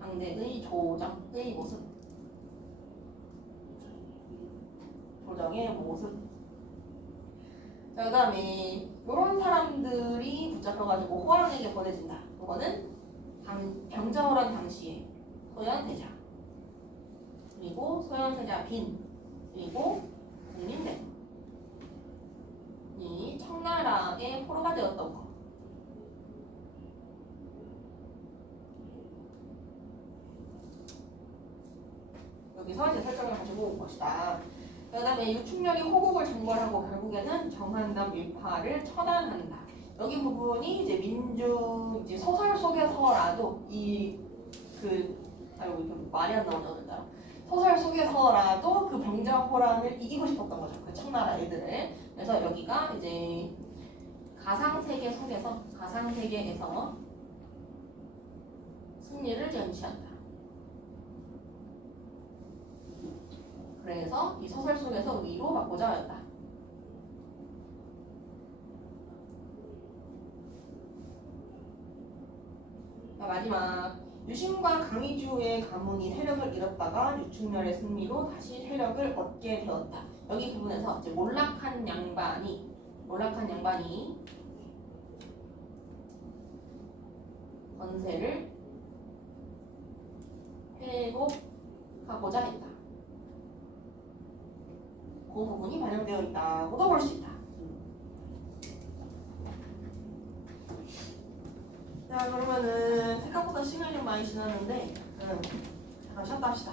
당대의 조정의 모습. 조정의 모습. 자, 그 다음에 이런 사람들이 붙잡혀가지고 호랑에게 보내진다. 이거는 병자호란 당시에 소현세자, 그리고 소현세자 빈, 그리고 국민대 이 청나라의 포로가 되었던 거. 여기서 이제 설정을 가지고 온 것이다. 그 다음에 유충렬이 호국을 정벌하고 결국에는 정한담 일파를 처단한다. 여기 부분이 이제 민중 이제 소설 속에서라도 여기 좀 말이 안 나오죠, 진짜. 소설 속에서라도 그 병자호란을 이기고 싶었던 거죠, 그 청나라 애들을. 그래서 여기가 이제 가상세계 속에서 가상세계에서 승리를 전시한다. 그래서 이 소설 속에서 위로 받고자 하였다. 마지막 유심과 강의주의 가문이 세력을 잃었다가 유충렬의 승리로 다시 세력을 얻게 되었다. 여기 부분에서 이제 몰락한 양반이 권세를 회복하고자 했다. 그 부분이 반영되어 있다고도 볼 수 있다. 자, 그러면은 생각보다 시간이 좀 많이 지났는데 잠깐 쉬었다 합시다.